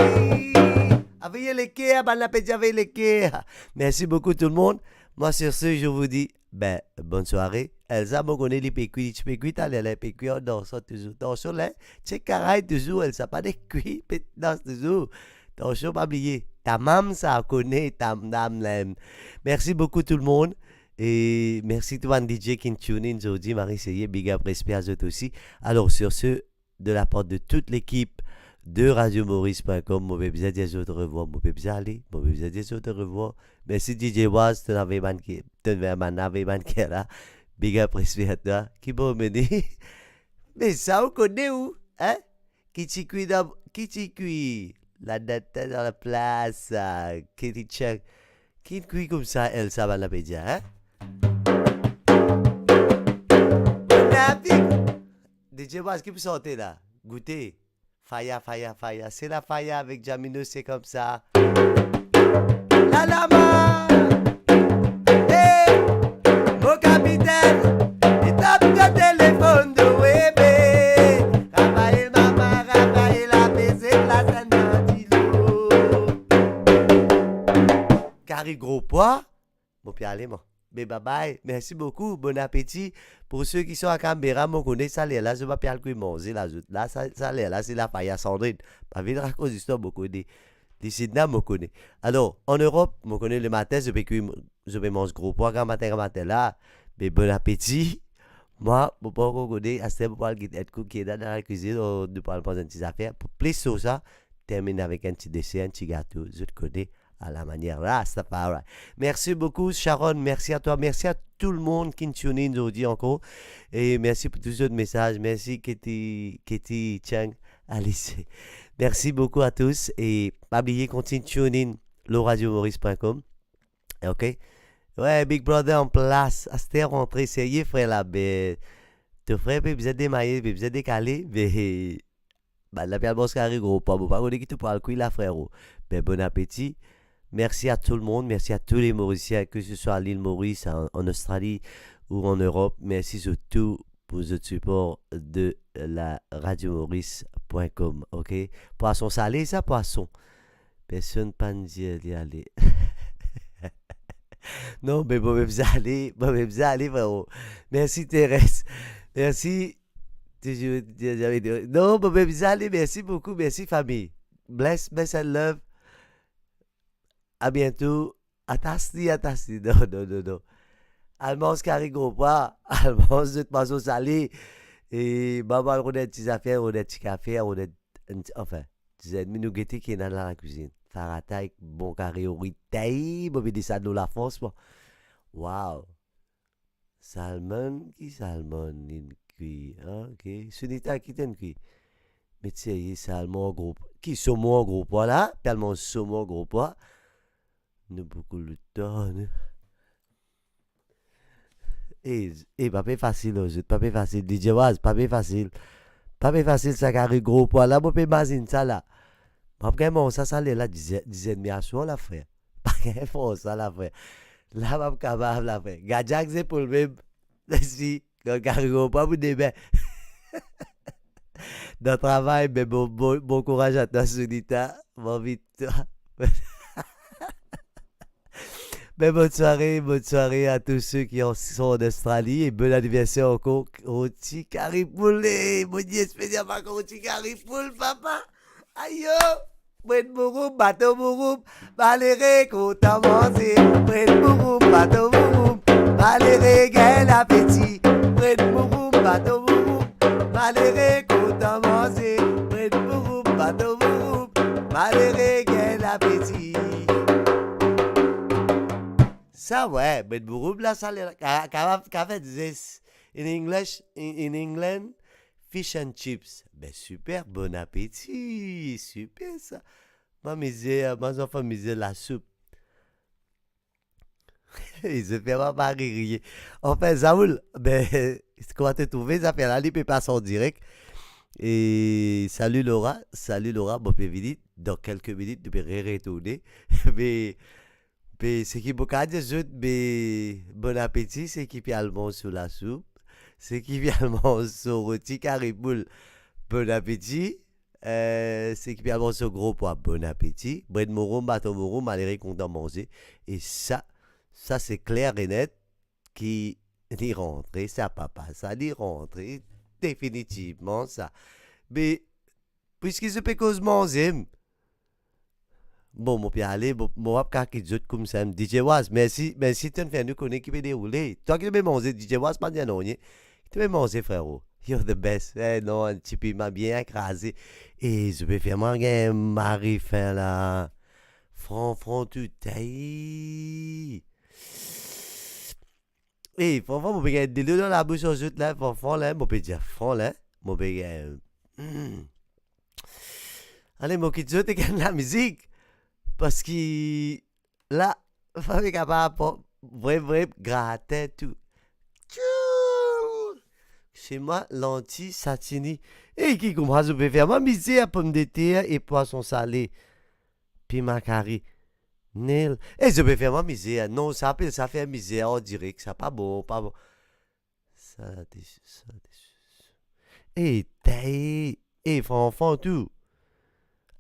Avec les kia, la Pédia, avec les kia. Merci beaucoup, tout le monde. Moi, sur ce, je vous dis, ben, bonne soirée. Elsa, moi, connais les pécuits. Tu pécuits, t'as les pécuits, on danse toujours. Danse là, tu caraille toujours. Elsa, pas des cuits, danse toujours. Danse, pas oublier. Ta maman, ça connaît, ta dame l'aime. Merci beaucoup, tout le monde. Et merci tout le monde DJ qui tune in aujourd'hui. Marie Seyé, big up, respect à eux aussi. Alors, sur ce, de la part de toute l'équipe de radiomaurice.com, mauvais besoin de te revoir, mauvais besoin aller, mauvais besoin de te revoir. Merci DJ Was, tu n'avais pas manqué là. Big up, respect à toi. Qui peut mener? Mais ça, on connaît où? Hein? Qui t'y cuit? La date dans la place. Qui t'y check? Qui cuit comme ça, elle, ça va la pédia, hein? DJ Was, qui peut sortir là? Goûter. Faya. C'est la faya avec Jamino, c'est comme ça. La lama! Hey! Mon capitaine! Il tape le téléphone de Wébé! Raphaël Mama, Raphaël a baisé la Sanandilo! Carré gros poids? Bon, puis allez, moi. Mais bye bye. Merci beaucoup. Bon appétit. Pour ceux qui sont à Canberra, je connais ça là. Je ne vais pas manger là. Là, ça là, c'est la paille à Sandrine. Pas vite raconter l'histoire, je connais. Les Sydney, je connais. Alors, en Europe, je connais le matin, je vais manger gros poids quand matin là. Mais bon appétit. Moi, je ne peux pas connaître. À ce moment-là, je vais être cooké dans la cuisine. On ne parle pas de petites affaires. Pour plus de ça, termine avec un petit dessert, un petit gâteau. Je te connais. À la manière Rastafari. Merci beaucoup, Sharon. Merci à toi. Merci à tout le monde qui tune in aujourd'hui encore. Et merci pour tous les autres messages. Merci, Kitty Chang, Alice. Merci beaucoup à tous. Et pas oublier, continue de tune in le radiomaurice.com. OK? Ouais, Big Brother en place. À cette rentrée, essayez, frère, là. Ben, te frère, vous êtes démaillé, vous êtes décalé. Mais, la pierre bosse carré, gros. Pas bon. Pas qu'on qui te parle, quoi, là, frérot. Ben, bon appétit. Merci à tout le monde, merci à tous les Mauriciens, que ce soit à l'île Maurice, en Australie ou en Europe. Merci surtout pour le support de la radiomaurice.com. OK? Poisson salé, ça, poisson. Personne pas dire d'y aller. Non, mais bon, même aller, frérot. Merci, Thérèse. Merci. Non, bon, même aller, merci beaucoup, merci, famille. Bless and love. À bientôt. Atasti. Non. Almance carré gros poids. Almance de poisson salé. Et maman, on a des petites affaires, on a des petits cafés, on a enfin, des ennemis nous guetter qui est dans la cuisine. Farataï, bon carré au riz, taï, bon, mais ça de la force, moi. Wow. Salmon, il cuit. Ok. Sunita, qui t'en cuit. Mais tu sais, salmon gros. Qui saumon gros poids là? Tellement saumon gros poids. Nous beaucoup le temps. Et pas facile, pas facile. DJ Was, pas facile. Pas facile, ça carré gros poids là. Moi, je imagine ça là. Moi, ça là, dizaine de soir là, frère. Pas qu'un fort ça là, frère. Là, je suis capable là, frère. Gadjak, c'est pour le même. Si, le carré gros poids, vous débat. Dans le travail, mais bon courage à toi, Sunita. Bon vite, toi. Mais bonne soirée à tous ceux qui sont en Australie et bon anniversaire encore au petit Caripoule. Mon Dieu, spécial pas au petit Caripoule, papa. Aïe, Brett Bouroum, bateau Bouroum, Valérie, content manger. Brett Bouroum, bateau Bouroum, Valérie, gagne l'appétit. Brett Bouroum, bateau Bouroum, Valérie, content manger. Brett Bouroum, bateau Bouroum, Valérie, gagne l'appétit. Ça, ouais, Brett Bouroum, là, ça, qu'a fait 10. In English, in England, fish and chips. Ben super, bon appétit. Super ça. Mes enfants me disaient la soupe. Ils se fait pas rire. Enfin, Saoul, ben, comment t'as trouvé ça fait là, il peut passer en direct. Et salut Laura, bon, puis vite, dans quelques minutes, tu peux retourner. Mais c'est qui beaucoup de gens, mais bon appétit, c'est qui peut allemand sur la soupe, c'est qui peut allemand sur rôti cariboule, bon appétit. C'est qui peut allemand sur gros pois, bon appétit. Bread moron, bâton moron, malgré qu'on doit manger. Et ça c'est clair et net qui y rentrer, ça papa, ça y rentrer définitivement ça. Mais puisqu'il se peut cause manger, bon, mon pied aller, mon papa qui dit comme ça, DJ Was, merci tu me fais nous connaître qui peut dérouler. Toi qui veux manger, DJ Was, pas bien non, tu veux manger frérot. You're the best. Non, un petit peu m'a bien écrasé. Et je vais faire manger Marie fin là. Franc, tu tailles. Et franchement, mon père, des deux dans la bouche aux autres là, franc là, mon père dire franc là, mon père. Allez, mon kit, t'es quand la musique. Parce que là, il faut être capable de vrai gratter tout. Chez moi, lentilles, satini. Et qui comprend, je peux faire ma misère, pomme de terre et poisson salé. Puis ma carré. Nil. Et je peux faire ma misère. Non, ça fait misère, on dirait que ça pas bon, pas bon. Ça, et taille. Et enfant tout.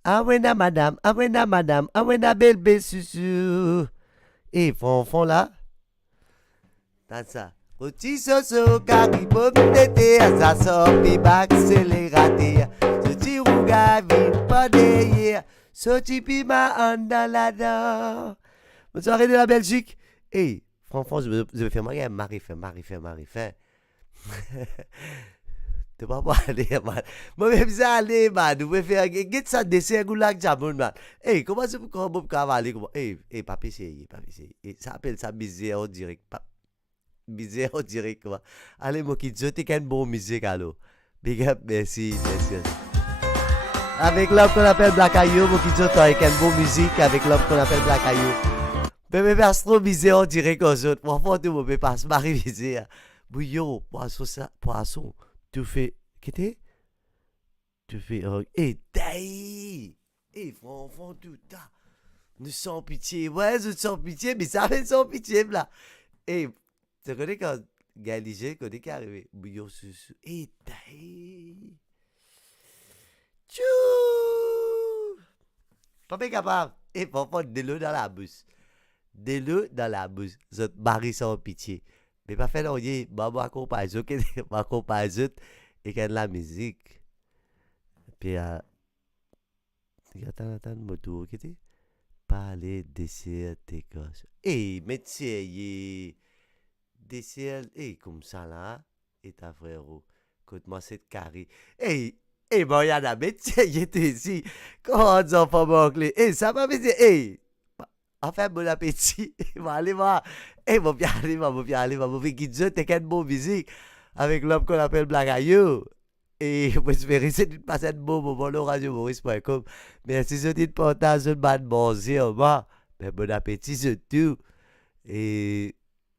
Awena madame, awena belle susu. Et enfant là. Dans ça. Rôti soso, kari pomme de terre, ça sort pi bac, c'est les ratés. Soti rouga, vite pas derrière. Soti pi ma en dans la dent. Bonne soirée de la Belgique. Hey, franchement, je vais faire Marie fait. Tu vas pas aller, man. Moi, même ça aller, man. Vous pouvez faire, get ça dessert goulag jamoun, man. Hey, comment c'est pour vous cavaler? Hey, papi, c'est. Ça appelle ça misère en direct. Misère en direct, quoi. Allez, mon kid, je t'ai qu'une bonne musique, allô. Big up, merci. Avec l'homme qu'on appelle Black Ayou, mon kid, je t'ai qu'une bonne musique avec l'homme qu'on appelle Black Ayou. Bébé, passe trop misère en direct aux autres. Moi, faut tout, bébé, passe Marie misère. Bouillon, poisson. Tu fais. Qu'est-ce que tu fais. Et taille. Et franchement, tout ça. Nous sans pitié. Ouais, je sens pitié, mais ça fait sans pitié, là. Et. Tu connais quand Galigé, connais qui est arrivé. Bouillon sous. Et taille. Tchou. Pas bien capable. Et parfois, de l'eau dans la bouche. Je marie sans pitié. Mais pas fait l'oyer. Maman accompagne. Ok, m'accompagne. Et qu'il y a de la musique. Puis, attends, moto, ok? Parler, dessert, tes gosses. Eh, métier, dessert, comme ça là, et ta frérot, écoute-moi cette carré. Bon, il y a la métier, il était ici. Comment on enfants manquent? Ça m'a dit, enfin, bon appétit. Allez voir. Mon bien aller, mon bien t'es qu'une bonne musique avec l'homme qu'on appelle Black Ayou. Et vous espérez que c'est passer un bon moment au radiomaurice.com. Merci de votre partage, de bonne manger, mais bon appétit surtout. Et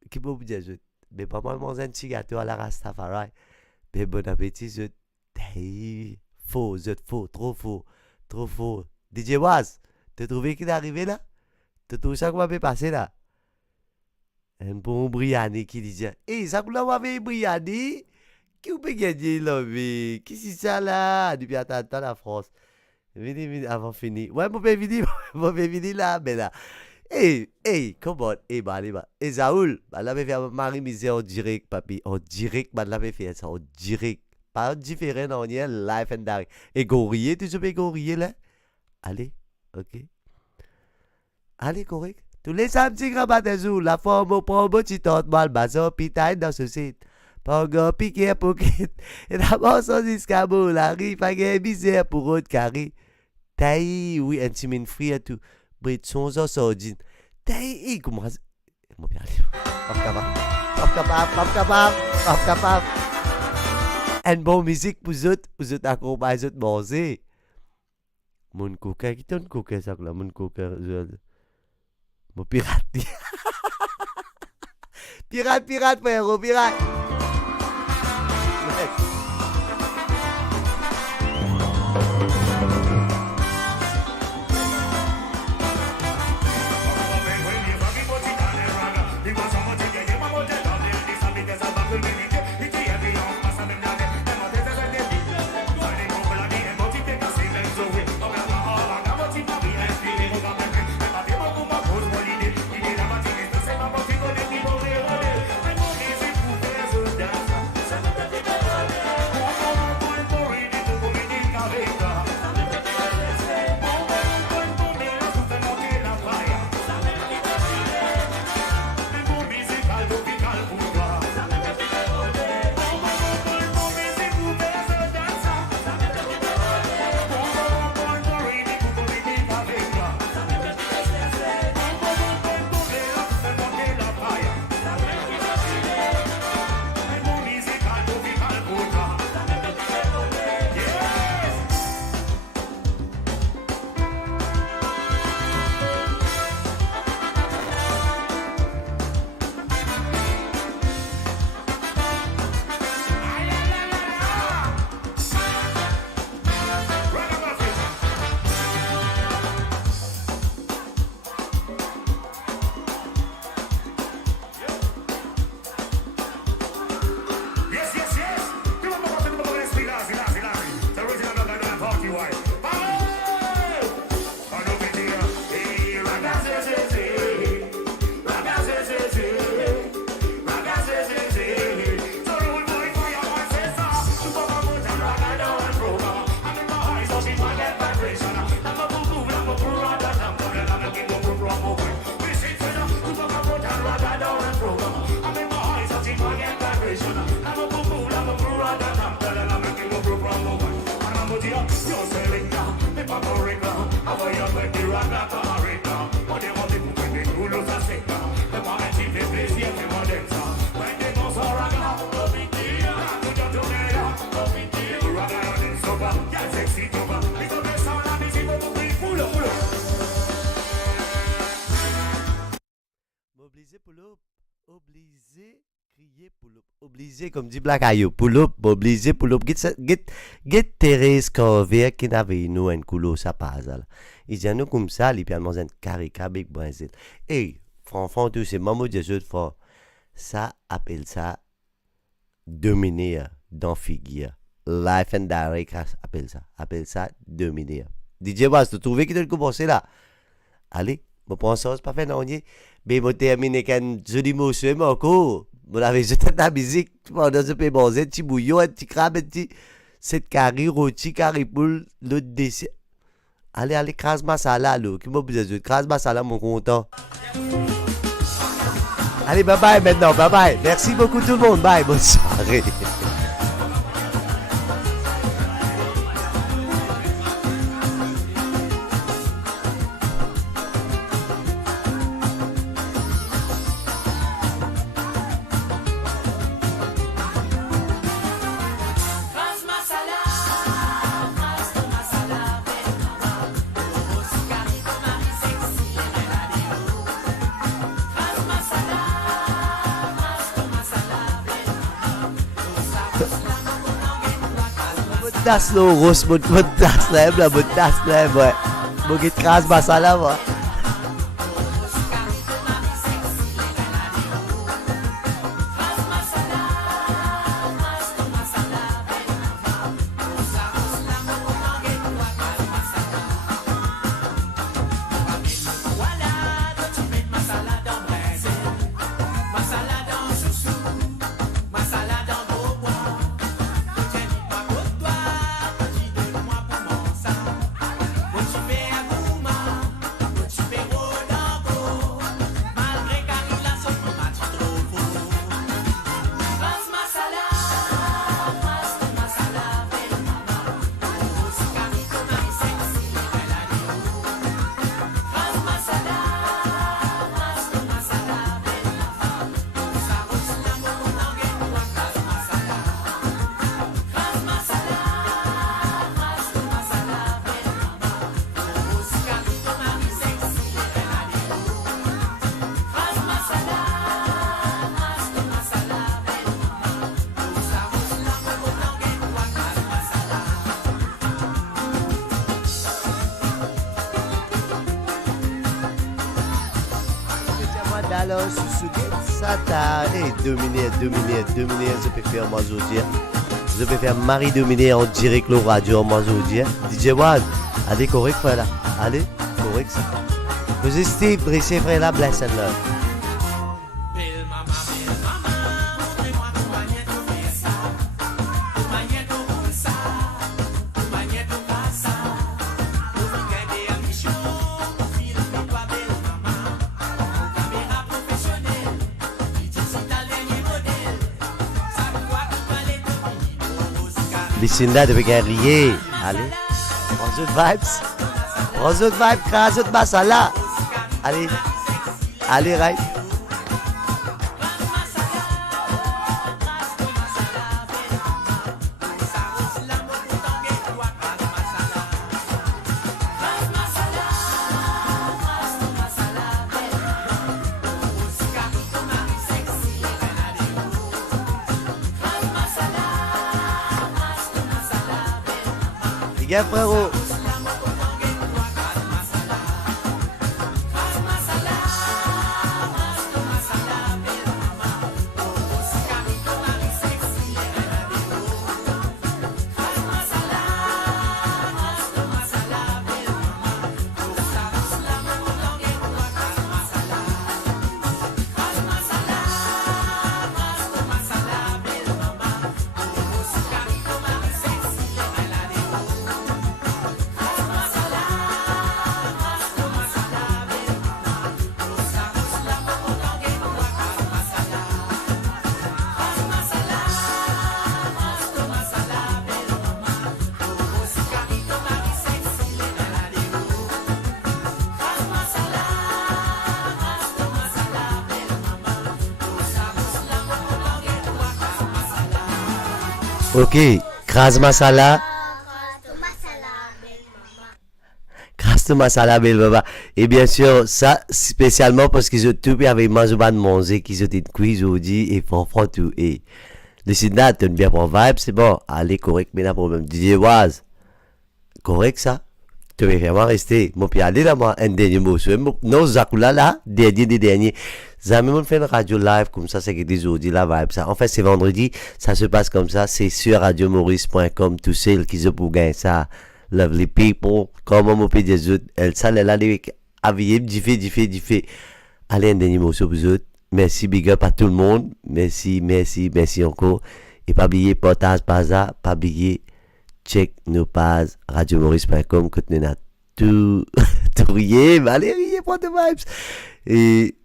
qui peut vous dire, mais pas mal manger un petit gâteau à la Rastafari. Mais bon appétit, faux, trop faux. DJ Was, t'as trouvé qu'il est arrivé là? T'as trouvé ça qu'on m'avait passé là? Un bon Briani qui disait, ça qu'on m'avait Briani? Qui peut gagner là, mais qui c'est ça là? Depuis attends la France. Venez, avant fini. Ouais, mon père vini là, mais là. Come on. Et Saoul, l'avait fait Marie misère en direct, papi. En direct, l'avait fait ça, en direct. Pas différent, on y est, live and direct. Et goriller, tu sais goriller là? Allez, ok. Allez, correct. Tous les samedis, grand bataille, la forme au promo, tu tentes mal, bazar, pitaille dans ce site. Pongo, piqué, pocket. Et d'abord, son escabeau, la rive, à gagner misère pour autre carré. Taille, oui, un petit mine frit et tout. Britson, ça, sordine. Taille, comment. Mon père, pas capable. Une bonne musique pour vous autres accompagnez, vous autres manger. Mon coquin, qui t'en coquin ça là, mon coquin, mon pirate. Pirate, frère, pirate. Obligé crier pull-up. Obligé, comme dit Black Ayou, pull-up, obligé pull-up. Get Thérèse Corvée qui n'avait nous un coulo ça passe là. Il dit nous comme ça, il peut manger un carica big brésil. Et franchement tout c'est maman de jeu de fois. Ça appelle ça dominer dans figure. Life and direct appelle ça dominer. DJ Bass, tu trouves qu'il te commencer là. Allez, bon pense ça c'est pas fait non ni. Mais moi terminer quand joli mot sur mon cours. Vous avez jeté de la musique pendant ce pays bon, un petit bouillon, un petit crabe, un petit cette carré rôti, carré poule, l'autre dessert. Allez, crase masala, là. Qui m'a besoin de crase masala, mon content. Allez, bye bye maintenant, bye bye. Merci beaucoup tout le monde, bye, bonne soirée. Das lo ros mut das lem la mut das lem ouais. Bukit kras masala wa. Alors, Susuke, Sata, et 2 minutes, je peux faire moi aujourd'hui. Je peux faire Marie Dominé en direct le radio moi aujourd'hui. DJ Wad, allez correct frère là. Allez, correct ça. Vous êtes Steve, Brice frère là, bless and love. Lucinda de Bégarrier. Allez, prends autres vibes, crase autres masala. Allez, allez, right. Les gars, frérot. Ok, Kras Masala. Kras Masala, belle maman. Et bien sûr, ça, spécialement parce qu'ils ont tout avec Mazouban Monzé, qu'ils ont une quiz aujourd'hui et font tout. Et le Sina, tu bien pour vibe, c'est bon. Allez, correct, mais là, problème. DJ Waz, correct ça? Tu veux vraiment rester. Mon pied, allez là, moi, un dernier mot. Non, Zakula, là, dernier. Jamais on fait une radio live comme ça, c'est que des audios, la vibe, ça. En fait, c'est vendredi, ça se passe comme ça, c'est sur radiomaurice.com, tous ceux qui se pour gagner ça. Lovely people, comme on peut dire, elle s'allait là, avec avis, diffé. Allez, un dernier mot sur vous autres. Merci, big up à tout le monde. Merci encore. Et pas oublier, portage, pas oublier, check nos pages, radiomaurice.com, quand on a tout riez, allez, riez, pour de vibes. Et,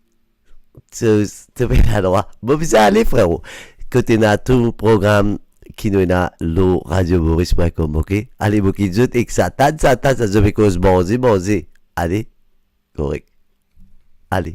tu fais la droit. Bon, vous allez, frérot. Côté na tout programme qui nous a le radiomaurice.com, ok? Allez, beaucoup de autres, et que ça se fait cause bonzé. Allez, correct. Allez.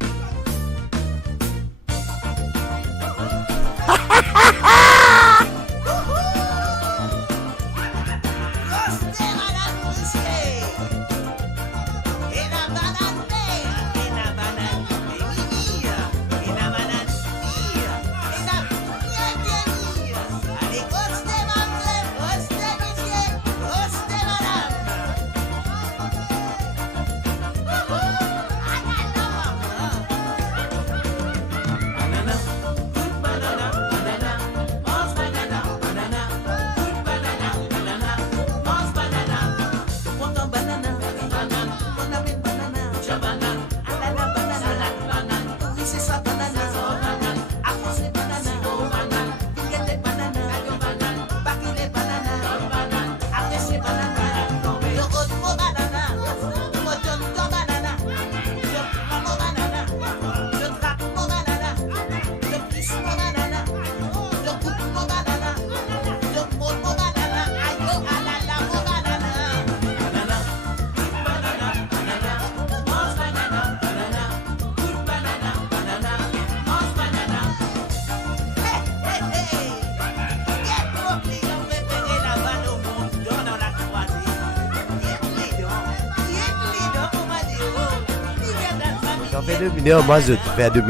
Fais 2 minutes, moi je fais 2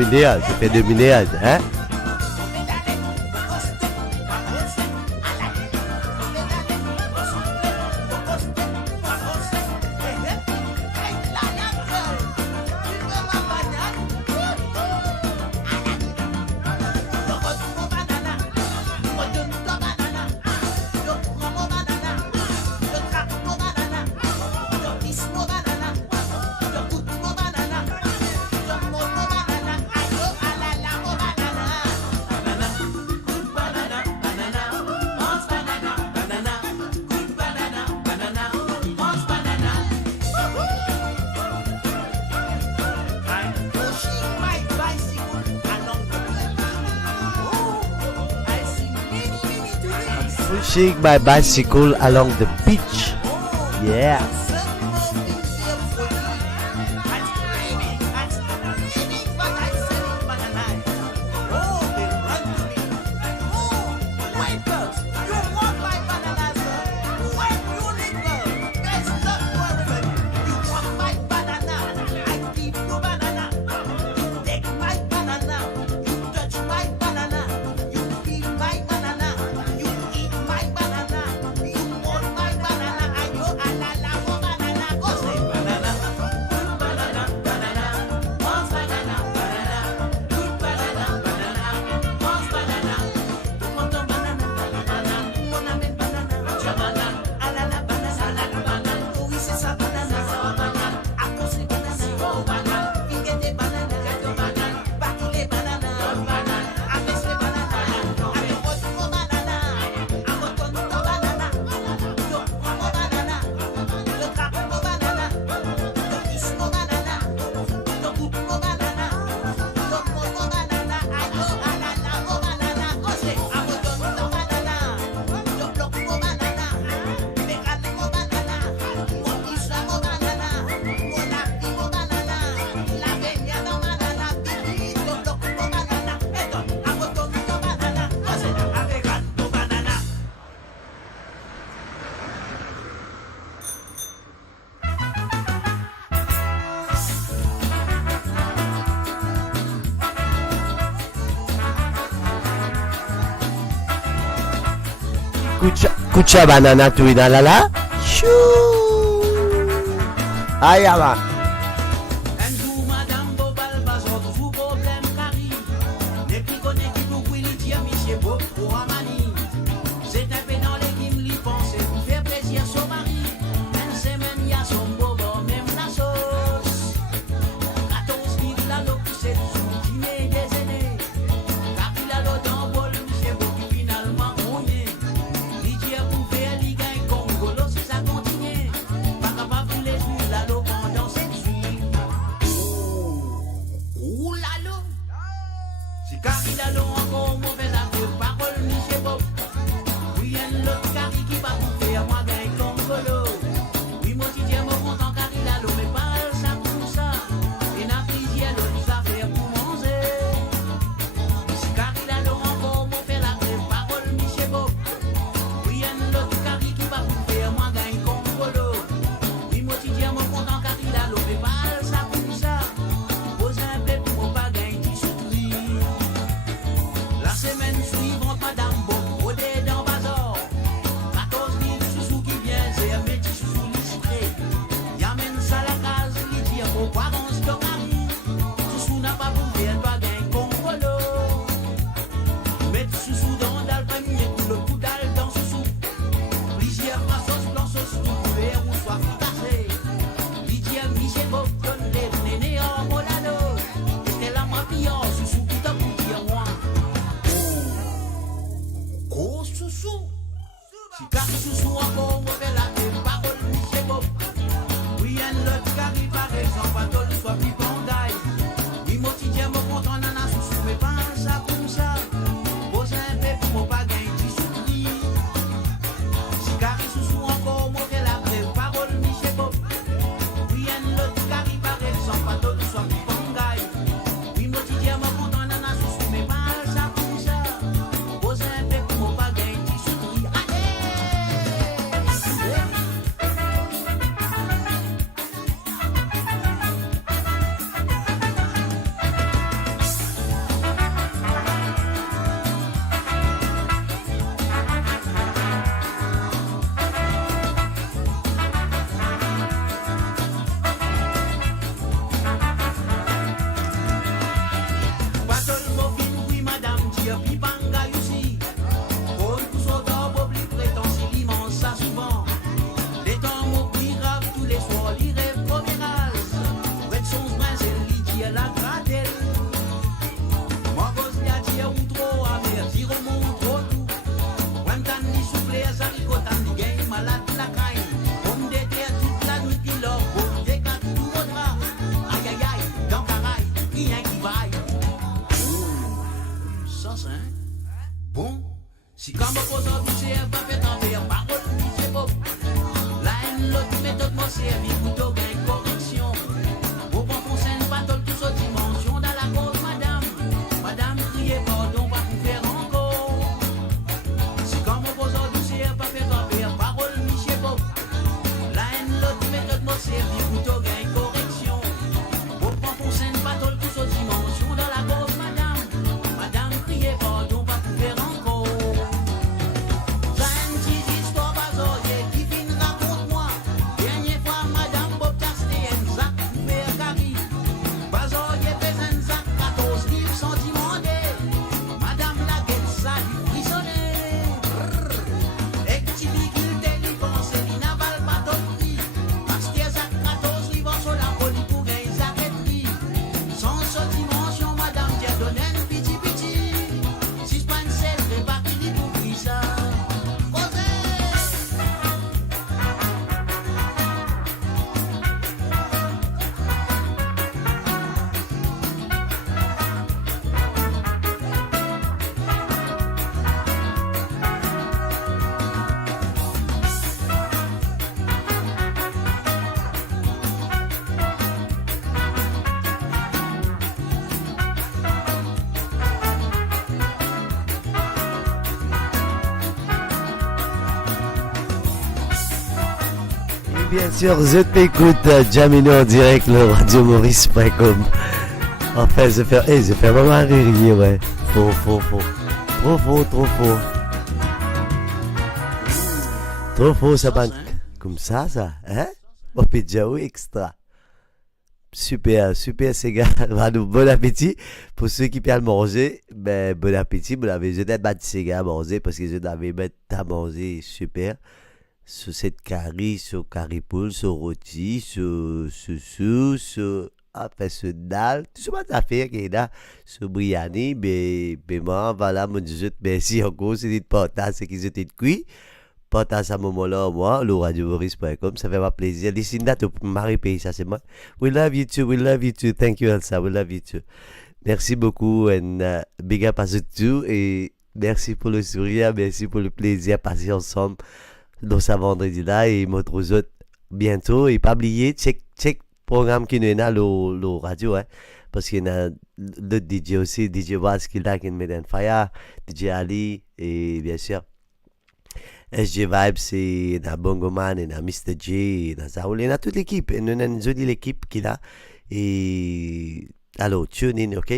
minutes, hein? Pushing my bicycle along the beach. Yeah. Kucha banana tu dans la la. Chou. Ayama. Un jour, Madame Bobal va sortir sous problème Carrie. Les qui connaissent qui vous pouvez lui dire, Monsieur Bob pour Amani. C'est un peu dans les qui me l'y pensent pour faire plaisir son mari. Une semaine, il y a son bobo, même la sauce. 14 000 la l'eau poussée sous dîner des aînés. Car il a l'eau dans le bol, Monsieur Bob qui finalement on y est. Il dit pour faire les gains congolo si ça continue. Pas capable de les jouer la l'eau pendant 7 jours. Ouh la l'eau. Si Carrie la l'eau encore mauvais affaire, parole Monsieur Bob. Oui, un l'autre Carrie qui va vous faire moi gain congolo. Oui, moi si j'ai mon content Carrie la l'eau, mais pas ça pour ça. Et n'a pris l'autre affaire pour manger. Si Carrie la l'eau encore mauvais affaire, parole Monsieur Bob. Oui, un l'autre Carrie qui va vous faire moi gain congolo. Oui, moi si j'ai mon content Carrie la l'eau, mais pas ça pour ça. Pose un peu pour pas gagner du soutien. La semaine Bien sûr, je t'écoute, Jamino en direct, le radiomaurice.com. Enfin, je fais vraiment rire, ouais. Trop faux. Trop faux, ça banque. Comme ça, hein? On peut dire oui, extra. Super, ces gars. Bon appétit. Pour ceux qui peuvent manger, ben, bon appétit. Vous l'avez, je vais battre ces gars à manger parce que je l'avais mettre à manger, super. Sur cette curry, sur curry poule, sur rôti, sur ce dal, tout ce que affaire qui est là, sur biryani, ben moi, voilà, mon Dieu, merci encore, c'est des partages, c'est qu'ils étaient cuits. Partage à ce moment-là, moi, le radiomaurice.com, ça fait ma plaisir. Listen that, Marie Pays, ça c'est moi. We love you too, thank you Elsa, we love you too. Merci beaucoup, and big up à tout, et merci pour le sourire, merci pour le plaisir, passer ensemble. Dans ce vendredi-là et m'autre autres bientôt et pas oublier check programme qui nous est là le radio hein parce qu'il y a le DJ aussi DJ Vaz qui est là qui met en fire DJ Ali et bien sûr SG Vibes et na Bongoman et na Mr. J et na Zaoul et na toute l'équipe et nous avons une jolie équipe qui est là et alors tune in ok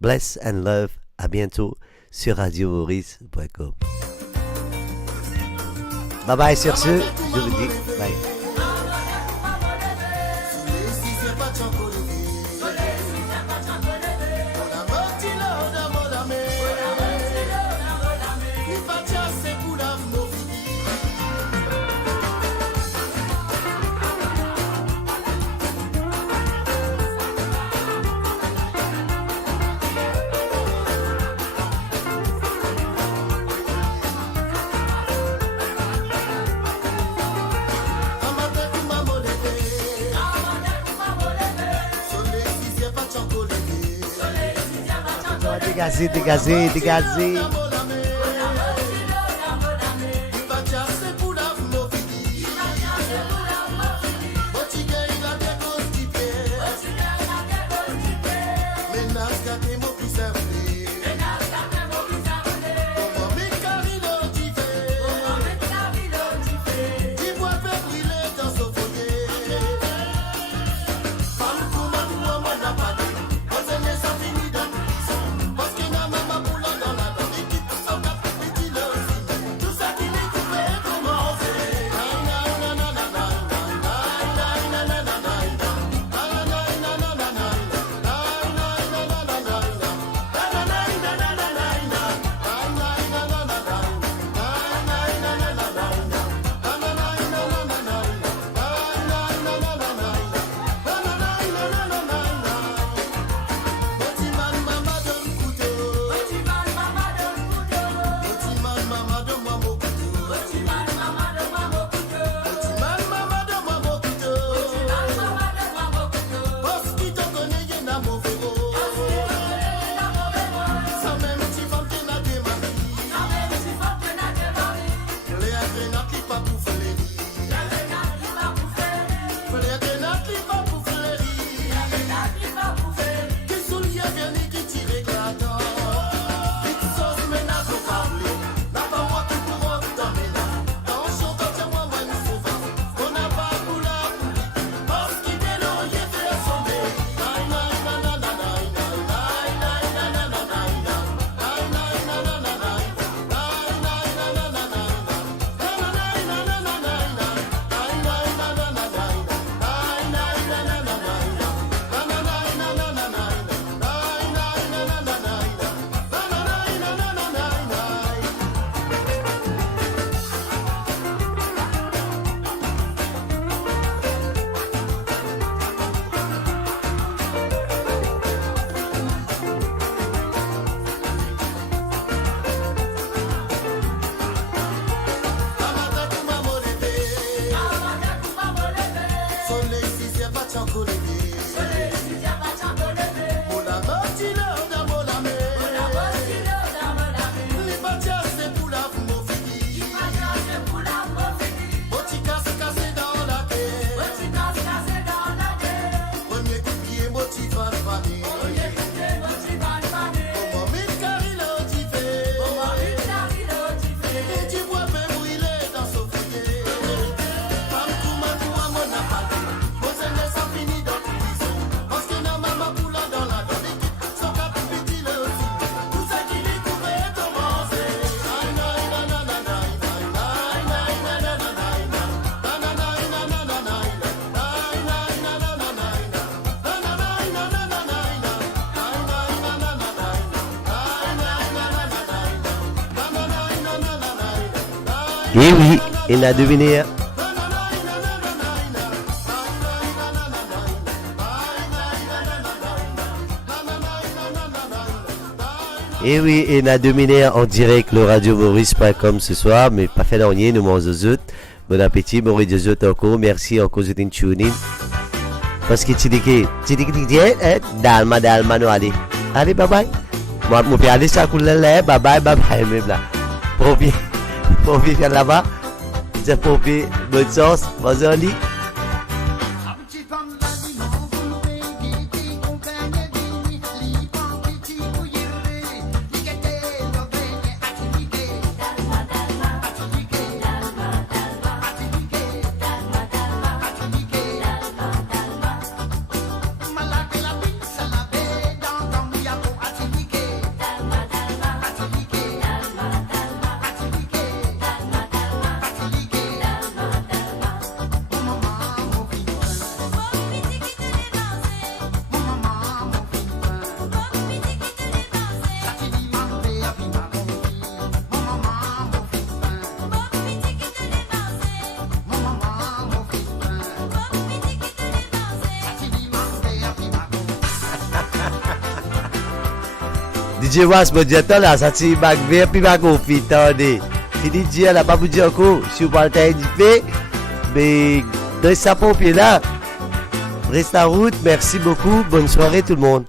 bless and love à bientôt sur radiomaurice.com. Bye bye sur ce, je vous dis bye. Dégazé. Parce que Et oui, il a deviné. Et oui, il a dominé en direct le radiomaurice.com ce soir, mais pas fait dernier, nous mangons zut. Bon appétit, Maurice de zut encore. Merci encore de tuning. Parce que tu dis, dalma, non, allez. Allez, bye bye. Moi, mon père, allez, ça coule là, bye bye, même là. Profite là-bas. C'est profite, bonne chance, bonne lit. DJ Was, mon Dieu, là, ça c'est bac vert, puis bac au fit, attendez. Si DJ, elle n'a pas bougé encore, si vous parlez de fait, mais de sa pompier là, reste en route, merci beaucoup, bonne soirée tout le monde.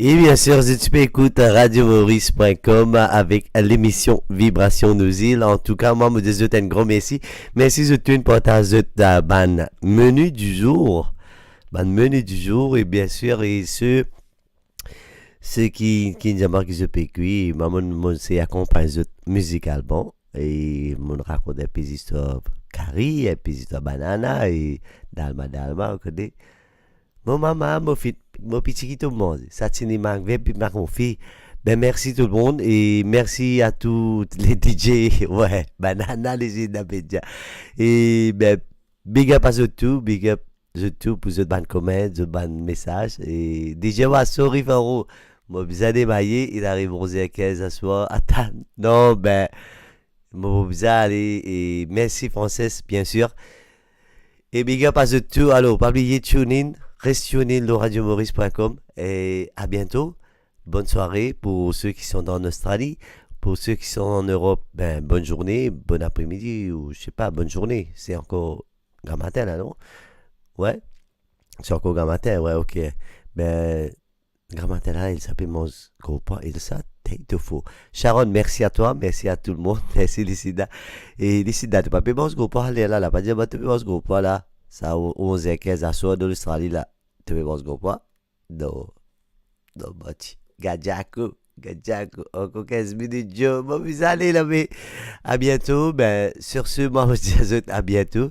Et bien sûr, si tu peux écouter radiomaurice.com avec l'émission Vibration Nous Îles. En tout cas, moi, je dis un gros merci. Merci de tout partager le ban menu du jour. Ban menu du jour, et bien sûr, et ceux qui nous marqué ce PQ, moi, c'est accompagné musicalement. Et mon raconte des petites histoires curry, des petites histoires banana, et dalma, vous connaissez. Mon maman, mon petit qui tout le monde. Ça tient manque, puis ma fille. Ben, merci tout le monde et merci à tous les DJ. Ouais, banana, les Inabédia. Et ben, big up à tout, big up à tout pour ce ban comment, ce ban message. Et DJ Wasso, Rivaro, moi, bizarre démaillé, il arrive 11h15 à soir. Attends, non, ben, moi, bizarre aller et merci Frances, bien sûr. Et big up à tout. Alors, pas oublier tune in. Reste tuné le radiomaurice.com et à bientôt. Bonne soirée pour ceux qui sont en Australie. Pour ceux qui sont en Europe, ben, bonne journée, bon après-midi ou je sais pas, bonne journée. C'est encore grand matin là, non? Ouais, c'est encore grand matin, ouais, ok. Ben, grand matin là, il s'appelle mon gros pas et ça, t'es faux. Sharon, merci à toi, merci à tout le monde, merci Lucida. Et Lucida, tu peux pas mon gros pas, allez là, pas dire, tu peux mon gros pas là. Ça, 11h15 à soir de l'Australie, là. Tu veux voir ce qu'on voit? Non. Non, bâti. Gadjaku. Encore 15 minutes, Joe. Bon, vous allez, là, mais à bientôt. Ben, sur ce, moi, je dis à bientôt.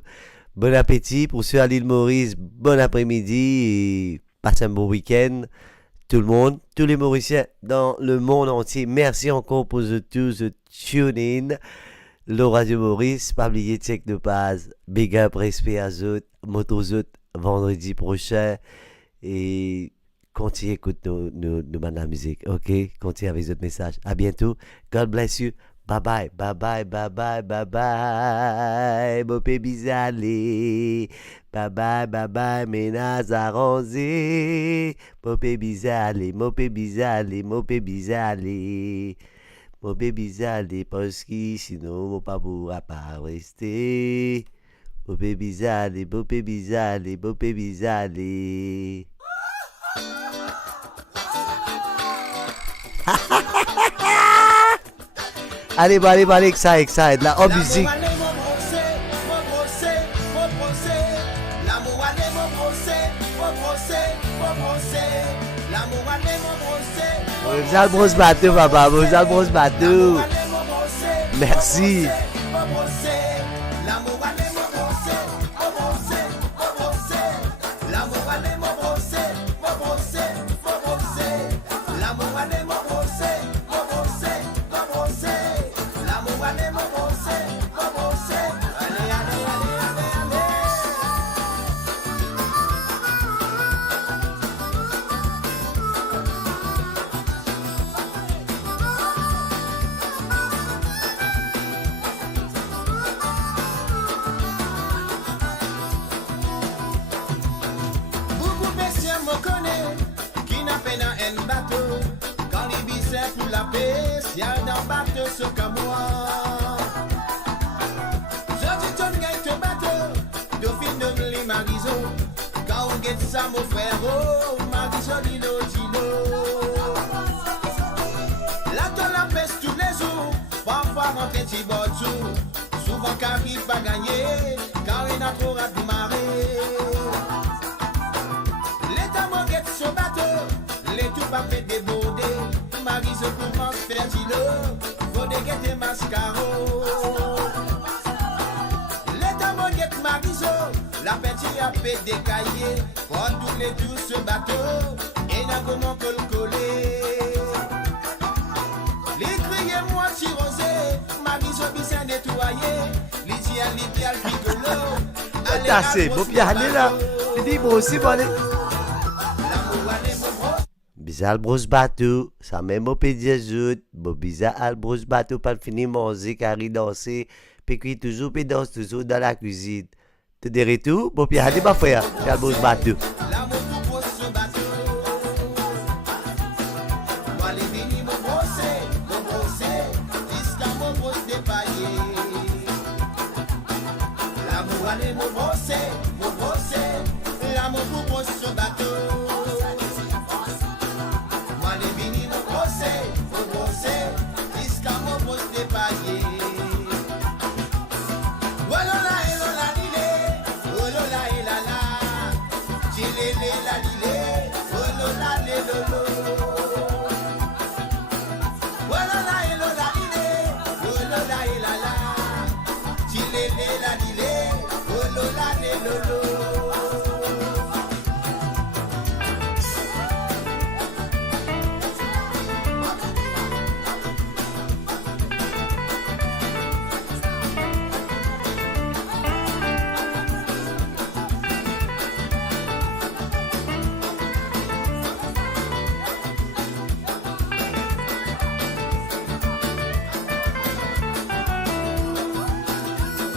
Bon appétit. Pour ceux à l'île Maurice, bon après-midi. Et passez un bon week-end. Tout le monde, tous les Mauriciens dans le monde entier. Merci encore pour tous the tune-in. Le Radio Maurice, pas oublier check de base, big up, respect à Zot, Motozot, vendredi prochain, et continuez écouter nous la musique, ok? Continuez avec votre message. À bientôt. God bless you. Bye bye, bye bye, bye bye, bye bye, Mopé Bizalé. Bye bye, bye bye, Ménaz arrangé. Mopé Bizalé, Mopé Bizalé, Mopé Bizalé. Mon bébé allez parce que sinon mon pas pourra pas rester. Mon bébé allez, mon bébé allez, mon bébé allez. Allez, bah, allez, excite, là, en musique. Vous allez brosse bateau, papa. Vous allez brosse bateau. Merci. Mon frère, oh, Marisol, la tonne la peste tous les jours, parfois rentrer petit botou, souvent qu'arrive pas gagner, car il a trop à marrer. L'état manquette son bateau, les tout pas fait déborder, Marisol commence faire dilo, faut déguetter mascaro. L'état manquette Marisol, la petite a fait des cahiers. Tous les douze bateaux, et n'a comment que le coller. Les criers moi si rosé, ma vie sur bissin nettoyé, l'idéal piccolo. Allez, c'est beau, puis allez là. Tu dis, moi aussi, bon, allez. Bizarre brosse bateau, ça même au pédiazout, bon bizarre brosse bateau, pas fini manger, carré danser, puis qui toujours, puis danse toujours dans la cuisine. Tu dirais tout, bon puis allez, ma frère, puis brosse bateau. dépaillé. Olola elola lile, olola elala, chilele la lile, olola lelolo. Olola elola lile, olola elala, chilele la lile, olola lelolo.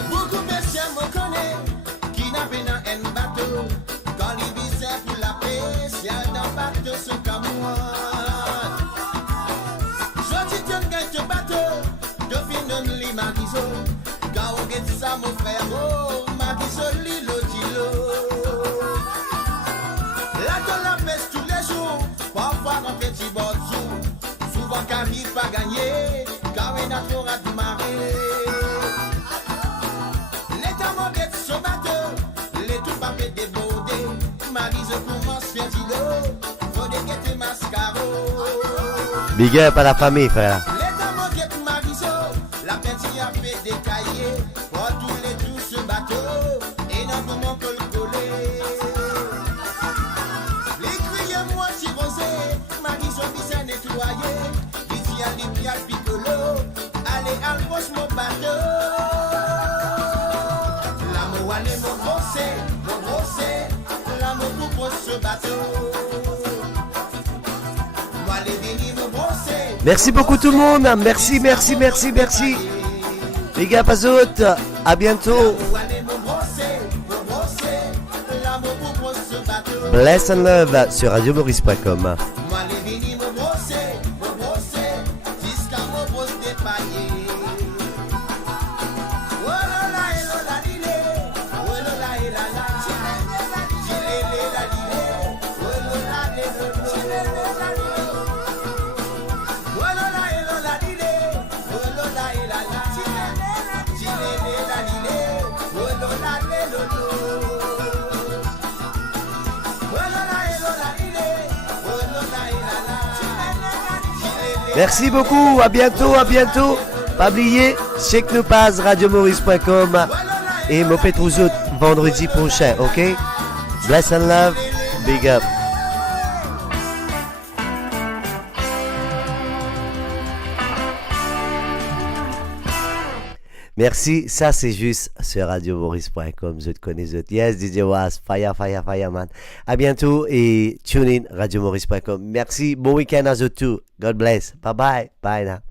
Beaucoup de personnes me connaissent qui n'a pas dans un bateau. Quand il vise pour la paix, si elle dans bateau ce camoin. Je dis que tu bateau, de fin de l'imariso. Quand on dit ça, mon frère, oh, mariso lilo tilo. La de la pêche tous les jours, parfois un petit bordou. Souvent qu'arrive pas gagner, car on a trop à marrer. L'état moquette sur bateau, les tout papiers débordés. Marise commence faire d'îlot, faut déguetter mascaro. Big up à la famille, frère. L'état moquette Mariso, la petite a fait des cahiers. Pour tous les tout ce bateau, et non comment que le coller. Les criers moi si rosé, Mariso vise à nettoyer. Ici à l'Ipia Piccolo, allez à l'poche mon bateau. L'amour allez mon brossé, l'amour pour ce bateau. Moi les bénis mon brossé. Merci beaucoup tout le monde. Merci. Les gars, pas autres. À bientôt. Bless and Love sur radiomaurice.com. Merci beaucoup, à bientôt. Pas oublier, check nous passe radiomaurice.com et Mopet Rouzout vendredi prochain, ok? Bless and love, big up. Merci, ça c'est juste sur radiomaurice.com, vous connaissez, yes, DJ Was, fire man. À bientôt et tune in radiomaurice.com. Merci, bon week-end à vous tous. God bless, bye now.